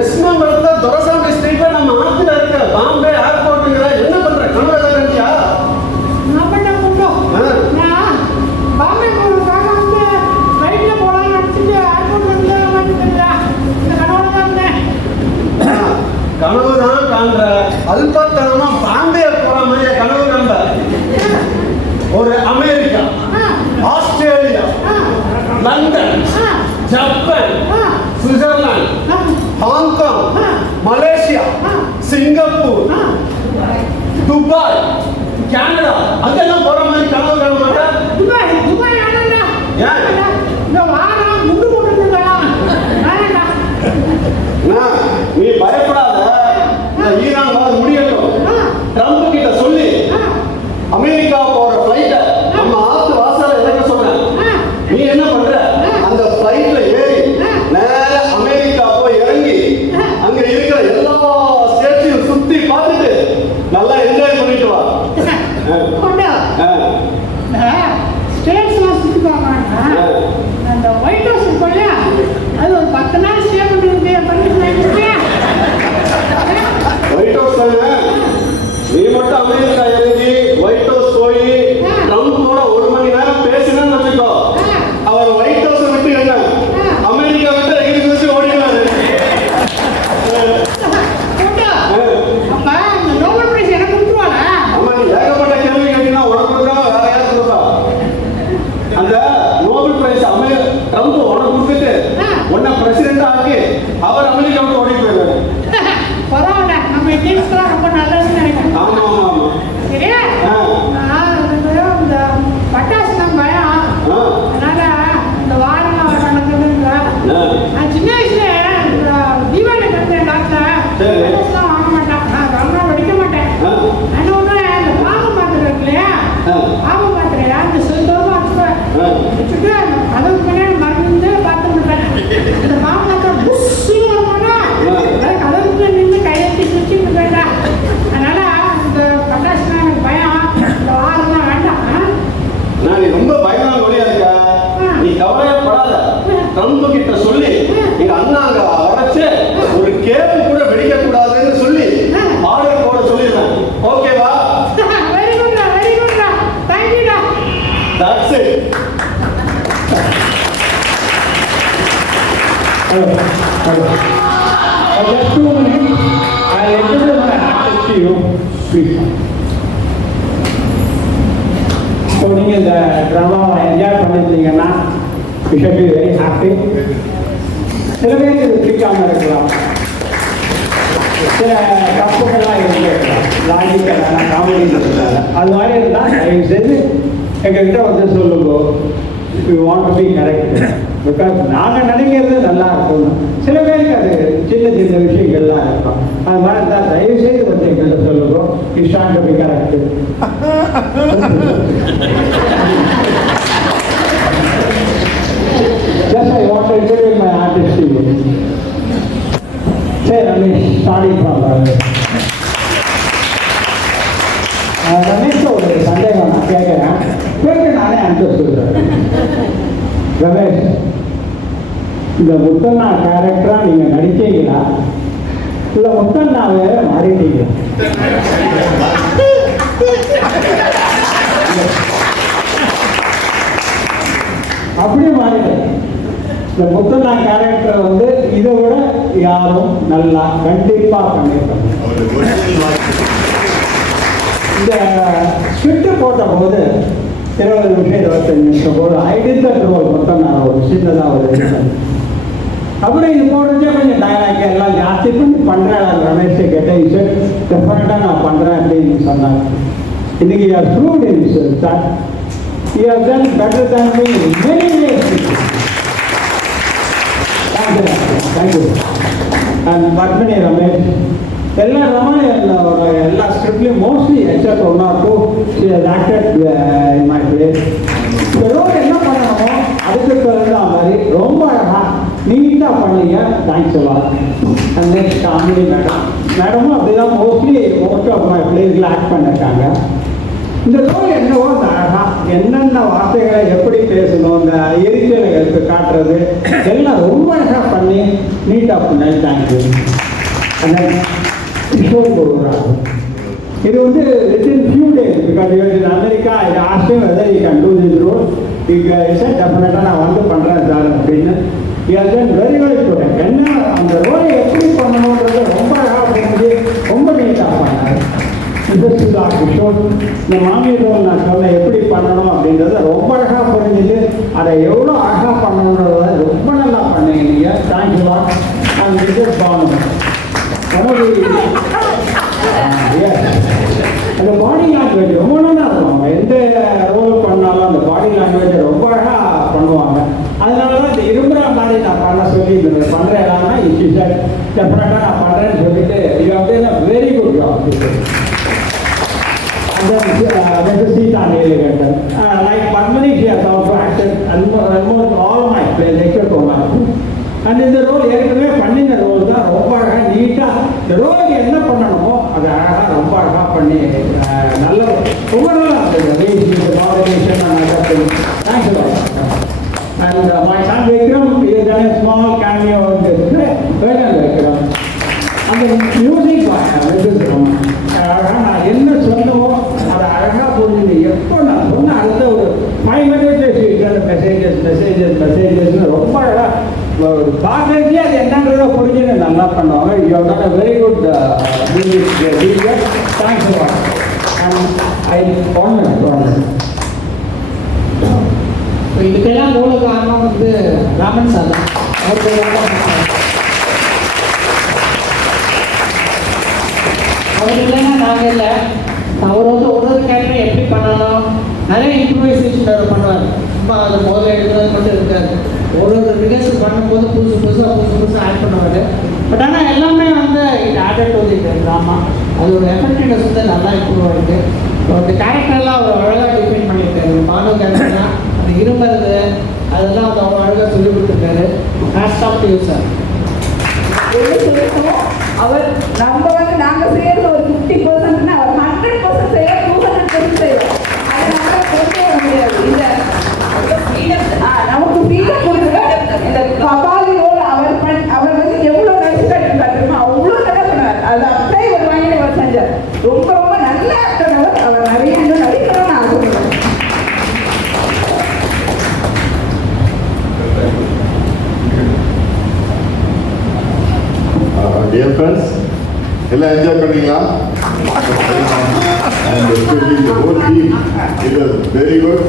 west பெங்கால்ல Duraisamy ஸ்ட்ரீட்ல நம்ம ஆத்துல இருக்க பாம்பே ஏர்போர்ட்டுங்கிற என்ன பண்ற கனவு இல்லையா? நான் பண்ண கூட்டம் நான் பாம்பே போகிறதுக்காக வந்து ஃப்ளைட்டில் போகலான்னு நினச்சிட்டு ஏர்போர்ட் வந்து வந்துட்டேன். இந்த கனவுல தான் இருந்தேன். கனவு தான் காண்ற அல்பத்தனமா பாம்பே போற மாதிரி கனவு காண்ற. ஒரு America, Australia, London, Japan, Switzerland, Hong Kong, Malaysia, Singapore, Dubai, Canada அங்கெல்லாம் போற மாதிரி கனவு காண மாட்டேன். துபாய் வேணாம்டா. ஏன்? இந்த வாரம் முண்டு போட்டுருந்தா வேணாம்டா. நீ பயப்படாத, ஈரான் வார் முடியட்டும். ட்ரம்ப் கிட்ட சொல்லி அமெரிக்கா போற ஃபிளைட்ட நம்ம ஆத்து வாசல்ல இறக்க சொல்றேன். நீ என்ன பண்ற? அந்த ஃபிளைட்ல ஏறி நேர அமெரிக்கா போய் இறங்கி அங்க இருக்கிற எல்லா ஸ்டேட்ஸையும் சுத்தி பார்த்துட்டு நல்லா என்ஜாய் பண்ணிட்டு வா. கொண்டா ஸ்டேட்ஸ்லாம் சுற்றி பார்க்கறாங்க. அந்த ஒயிட் ஹவுஸ் இருக்கும் இல்லையா, அது ஒரு 10 நாள் ஸ்டே பண்ணிட்டு ஒயிட் ஹவுஸ் தானே? நீ மட்டும் அமெரிக்கா இறங்கி ஒயிட் ஹவுஸ் போய் ட்ரம்போட 1 மணி நேரம் பேசினேன்னு வச்சுக்கோ, அவர் ஒயிட் ஹவுஸ் விட்டு என்ன அமெரிக்கா விட்டு எகிரி குதிச்சு ஓடிடுவாரு. அப்ப அந்த நோபல் பிரைஸ் எனக்கு கொடுத்துருவாங்க. ஆமா, நீ ஏகப்பட்ட கேள்வி கேட்டீங்கன்னா உனக்கு கொடுக்குறா வேற யாரும் கொடுப்பா? அந்த நோபல் பிரைஸ் ட்ரம்ப் உனக்கு கொடுத்துட்டு உன்னை பிரசிடென்ட் ஆக்கி அவர் அமெரிக்கா விட்டு ஓடி போயிடுவாரு. பரவாயில்ல, நம்ம இந்தியன்ஸ்லாம் ரொம்ப நல்லதுன்னு நினைக்கிறேன். ஆமா ஆமா ஆமா. சரியா? இந்த பட்டாசு தான் பயம். அதனால இந்த வாரம் நடக்குதுங்க. நான் சின்ன வயசுல தீபாவளி கட்டுறேன் டாக்டர். பட்டாசுலாம் வாங்க மாட்டேன், நான் ரொம்ப வெடிக்க மாட்டேன். என்ன ஒன்று இந்த பாம்பு பாத்திரம் இருக்கு இல்லையா, பாம்பு பாத்திரையா இந்த சொந்தமாக வச்சுட்டு அதுக்கு முன்னாடி மறந்து பார்த்து விட்டேன். இந்த பாம்பு பாத்திரம் புஷ்ஷு வருமானா கதவுக்குள்ள நின்று கையெழுத்தி சுற்றிட்டு போயிட்டேன். அதனால இந்த பட்டாசுலாம் எனக்கு பயம். இந்த வாரம்லாம் வேண்டாம். நான் நீ ரொம்ப பயமான வழியா இருக்கா? நீ கவலையப்படாத, ட்ரம்ப் கிட்ட சொல்லி எங்க அண்ணா அங்க அரைச்சு ஒரு கேபிள் கூட வெடிக்க கூடாதுன்னு சொல்லி ஆர்டர் போட சொல்லிடுறேன். ஓகேவா? வெரி குட்ரா, வெரி குட்ரா. தேங்க்யூடா. That's it. Just 2 minutes. I'll introduce my artist to you. Please. So நீங்கள் இந்த ட்ராமாவை என்ஜாய் பண்ணியிருந்தீங்கன்னா you should be very happy. சில பேருக்கு இது பிடிக்காமல் இருக்கலாம், சில தப்புகள்லாம் இருக்கலாம், லாஜிக்கலான காமெடி இருக்கிறாங்க. அது மாதிரி இருந்தால் தயவு செய்து எங்ககிட்ட வந்து சொல்லுங்க. You want to be correct. Because நாங்கள் நினைக்கிறது நல்லா இருக்கும், சில பேருக்கு அது சின்ன சின்ன விஷயங்கள்லாம் இருக்கும். அது மாதிரி இருந்தால் தயவு செய்து வந்து எங்கள்கிட்ட சொல்லுங்க. You shan't to be correct. Just I want to introduce my artist to you. Say Ramesh, starting from Ramesh ஒரு சந்தேகம் நான் கேட்குறேன், கேட்க நானே ஆன்சர் சொல்கிறேன். ரமேஷ், இந்த முத்தண்ணா கேரக்டராக நீங்கள் நடிச்சீங்களா இல்லை முத்தண்ணாவே மாறிட்டீங்க? அப்படியே மாறிட்டேன். இந்த முத்தண்ணா கேரக்டர் வந்து இதை விட யாரும் நல்லா கண்டிப்பாக பண்ணியிருக்காங்க. இந்த ஸ்கிரிப்ட் போட்ட போது 20 நிமிஷம் 25 நிமிஷம் போது ஐடியல் ரோல் மொத்தம் நான் ஒரு சின்னதாக ஒரு எடுத்தேன். அப்புறம் இது போடுறதே கொஞ்சம் டயலாக் எல்லாம் ஜாஸ்தி பண்ணி பண்ணுறேன். ரமேஷை கேட்டேன், சார் டெஃபினட்டாக நான் பண்ணுறேன் அப்படின்னு சொன்னாங்க. இன்னைக்கு you are proved in that you have done better than me in many ways. Thank you. And Padmini Ramesh எல்லா ரமணியோட எல்லா ஸ்கிரிப்ட்லையும் mostly except 1 or 2 she has acted in my place. இந்த ரோல் என்ன பண்ணணுமோ அதுக்கு தகுந்த மாதிரி ரொம்ப அழகாக நீட்டாக பண்ணீங்க. தேங்க்ஸ் எல்லாம். அண்ட் நெக்ஸ்ட் காமெடி மேடமும் அப்படி தான் மோஸ்ட் ஆஃப் மை பிளேஸில் ஆக்ட் பண்ணியிருக்காங்க. இந்த ரோல் என்னவோ அந்த அழகா என்னென்ன வார்த்தைகளை எப்படி பேசணும், இந்த எரிச்சலை எடுத்து காட்டுறது எல்லாம் ரொம்ப அழகாக பண்ணி நீட்டாக பண்ணி தேங்க்யூ. கிஷோர் குருராஜ். இது வந்து within few days because you are in America. I asked him whether he can do this role. He said definitely நான் வந்து பண்ணுறேன் சார் அப்படின்னு. He has done very well today. என்ன அந்த ரோலை எப்படி பண்ணணுன்றது ரொம்ப அழகாக பண்ணி ரொம்ப நீட்டாக பண்ணார். சுதா கிஷோர் இந்த மாமியார் ரோல் நான் சொன்னேன் எப்படி பண்ணணும் அப்படின்றத ரொம்ப அழகாக புரிஞ்சுட்டு அதை எவ்வளோ அழகாக பண்ணணுன்றத ரொம்ப நல்லா பண்ணீங்க நீங்கள். Thank you lot. And this Banu அந்த பாடி லாங்குவேஜ் ரொம்ப நல்லா இருக்கும். எந்த ரோல் பண்ணாலும் அந்த பாடி லாங்குவேஜ் ரொம்ப அழகாக பண்ணுவாங்க. அதனால தான் இந்த இரும்புற மாதிரி நான் பண்ண சொல்லி பண்ணுறேன் எல்லாமே இஷ்யூ சார் டெஃபினட்டாக நான் பண்ணுறேன்னு சொல்லிட்டு இது வந்து very good job. And then Sita Nilekanthan. Like Padmini, she has also acted almost all my plays except Komaru. And in the role, ஏற்கனவே பண்ணின ரோல் தான் ரொம்ப அழகாக நீட்டாக இந்த ரோலுக்கு என்ன பண்ணணுமோ அதை அழகாக ரொம்ப அழகாக பண்ணி நல்ல ரொம்ப நல்லா இருந்தது. Moderation thanks. And my son Vikram is done a small cameo in this. Well, Vikram. அந்த மியூசிக் அழகாக நான் என்ன சொன்னமோ அதை அழகாக புரிஞ்சுது. எப்போ நான் சொன்ன அடுத்த ஒரு 5 minutes மெசேஜஸ்னு ரொம்ப அழகாக பார்க்கறதுலேயே அது என்னன்றதை புரிஞ்சுன்னு நல்லா பண்ணுவாங்க. You have done a very good music teacher. Thanks lot. And I ஒன்று இதுக்கெல்லாம் மூல காரணம் வந்து ராமன் சார் தான். அவர் இல்லைன்னா நாங்கள் இல்லை. அவர் வந்து ஒரு கேரக்டர் எப்படி பண்ணணும் நிறைய இம்ப்ரூவைசேஷன் அவர் பண்ணுவார். சும்மா அதை முதல்ல எடுக்கிறது மட்டும் இருக்காது. ஒரு ரிஹர்சல் பண்ணும்போது புதுசாக ஆட் பண்ணுவார். பட் ஆனால் எல்லாமே வந்து இது ஆடட் டு தி ட்ராமா. அதோட எஃபெக்டிவ்னஸ் வந்து நல்லா இம்ப்ரூவ் ஆகிட்டு அந்த கேரக்டர்லாம் அவர் அழகாக டிஃபைன் பண்ணியிருக்காரு. பானு கேரக்டர்லாம் அது இரும்புறது அதெல்லாம் அது அவங்க அழகாக சொல்லி கொடுத்துருக்காரு. Hats off to you sir. அவர் நம்ம வந்து நாங்கள் செய்யறது ஒரு 50%, அவர் 100% செய்ய 200% செய்வோம். அதனால கொண்டு வர முடியாது. இந்த நமக்கு ஃப்ரீடம் கொடுக்குற இந்த கபாலி ரோல் அவர் வந்து எவ்வளோ ரெஸ்பெக்ட் காட்டுமோ அவ்வளோ நல்லா பண்ணுவார். அது அப்படியே ஒரு வாங்கி அவர் செஞ்சார். ரொம்ப ரொம்ப நல்ல ஆக்டர் அவர் நிறைய இன்னும் நடிக்கணும்னு ஆசைப்படுவார். Dear friends, எல்லாம் என்ஜாய் பண்ணீங்களா? And especially the whole team, it was very good.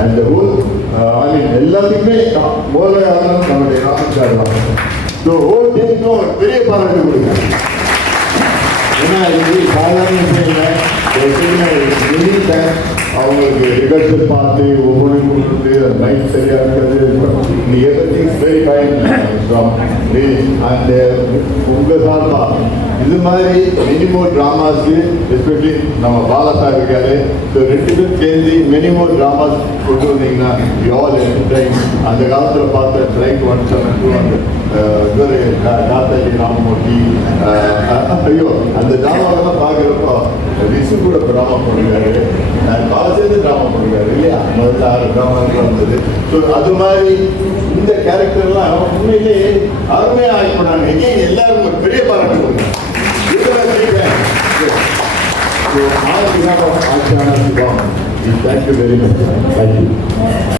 And the whole, எல்லாத்துக்குமே முதல்ல யாரும் நம்முடைய ராமன் தான். ஸோ ஹோல் டீமுக்கும் பெரிய பாராட்டு கொடுங்க. ஏன்னா இது சாதாரண விஷயம் அவங்களுக்கு ரிஹர்சல் பார்த்து ஒவ்வொன்றும் கொடுத்து லைட் சரியாக இருக்கிறது. எவ்ரிதிங் வெரி ஃபைன் அந்த உங்கள் சார்பா இது மாதிரி மினிமோர் ட்ராமாஸ்க்கு எஸ்பெஷலி நம்ம பாலா சார் இருக்காரு. ஸோ 2 பேரும் சேர்ந்து மினிமோர் ட்ராமாஸ் கொண்டு வந்தீங்கன்னா ஆல் டைம் அந்த காலத்தில் பார்த்த ட்ரைன் 172 அந்த காத்தாஜி ராமமூர்த்தி ஐயோ அந்த ட்ராமாவெல்லாம் பார்க்குறப்போ விசு கூட ட்ராமா பண்ணுறாரு, பாலசேர்ந்து ட்ராமா பண்ணுறாரு இல்லையா? முதல்ல 6 ட்ராமாக்கள் வந்தது. ஸோ அது மாதிரி இந்த கேரக்டர்லாம் உண்மையிலேயே அருமையாக ஆகி போனாங்க. எங்கேயும் எல்லாரும் ஒரு பெரிய பாராட்டு கொடுங்க. So, on behalf of our channel, thank you very much. Thank you.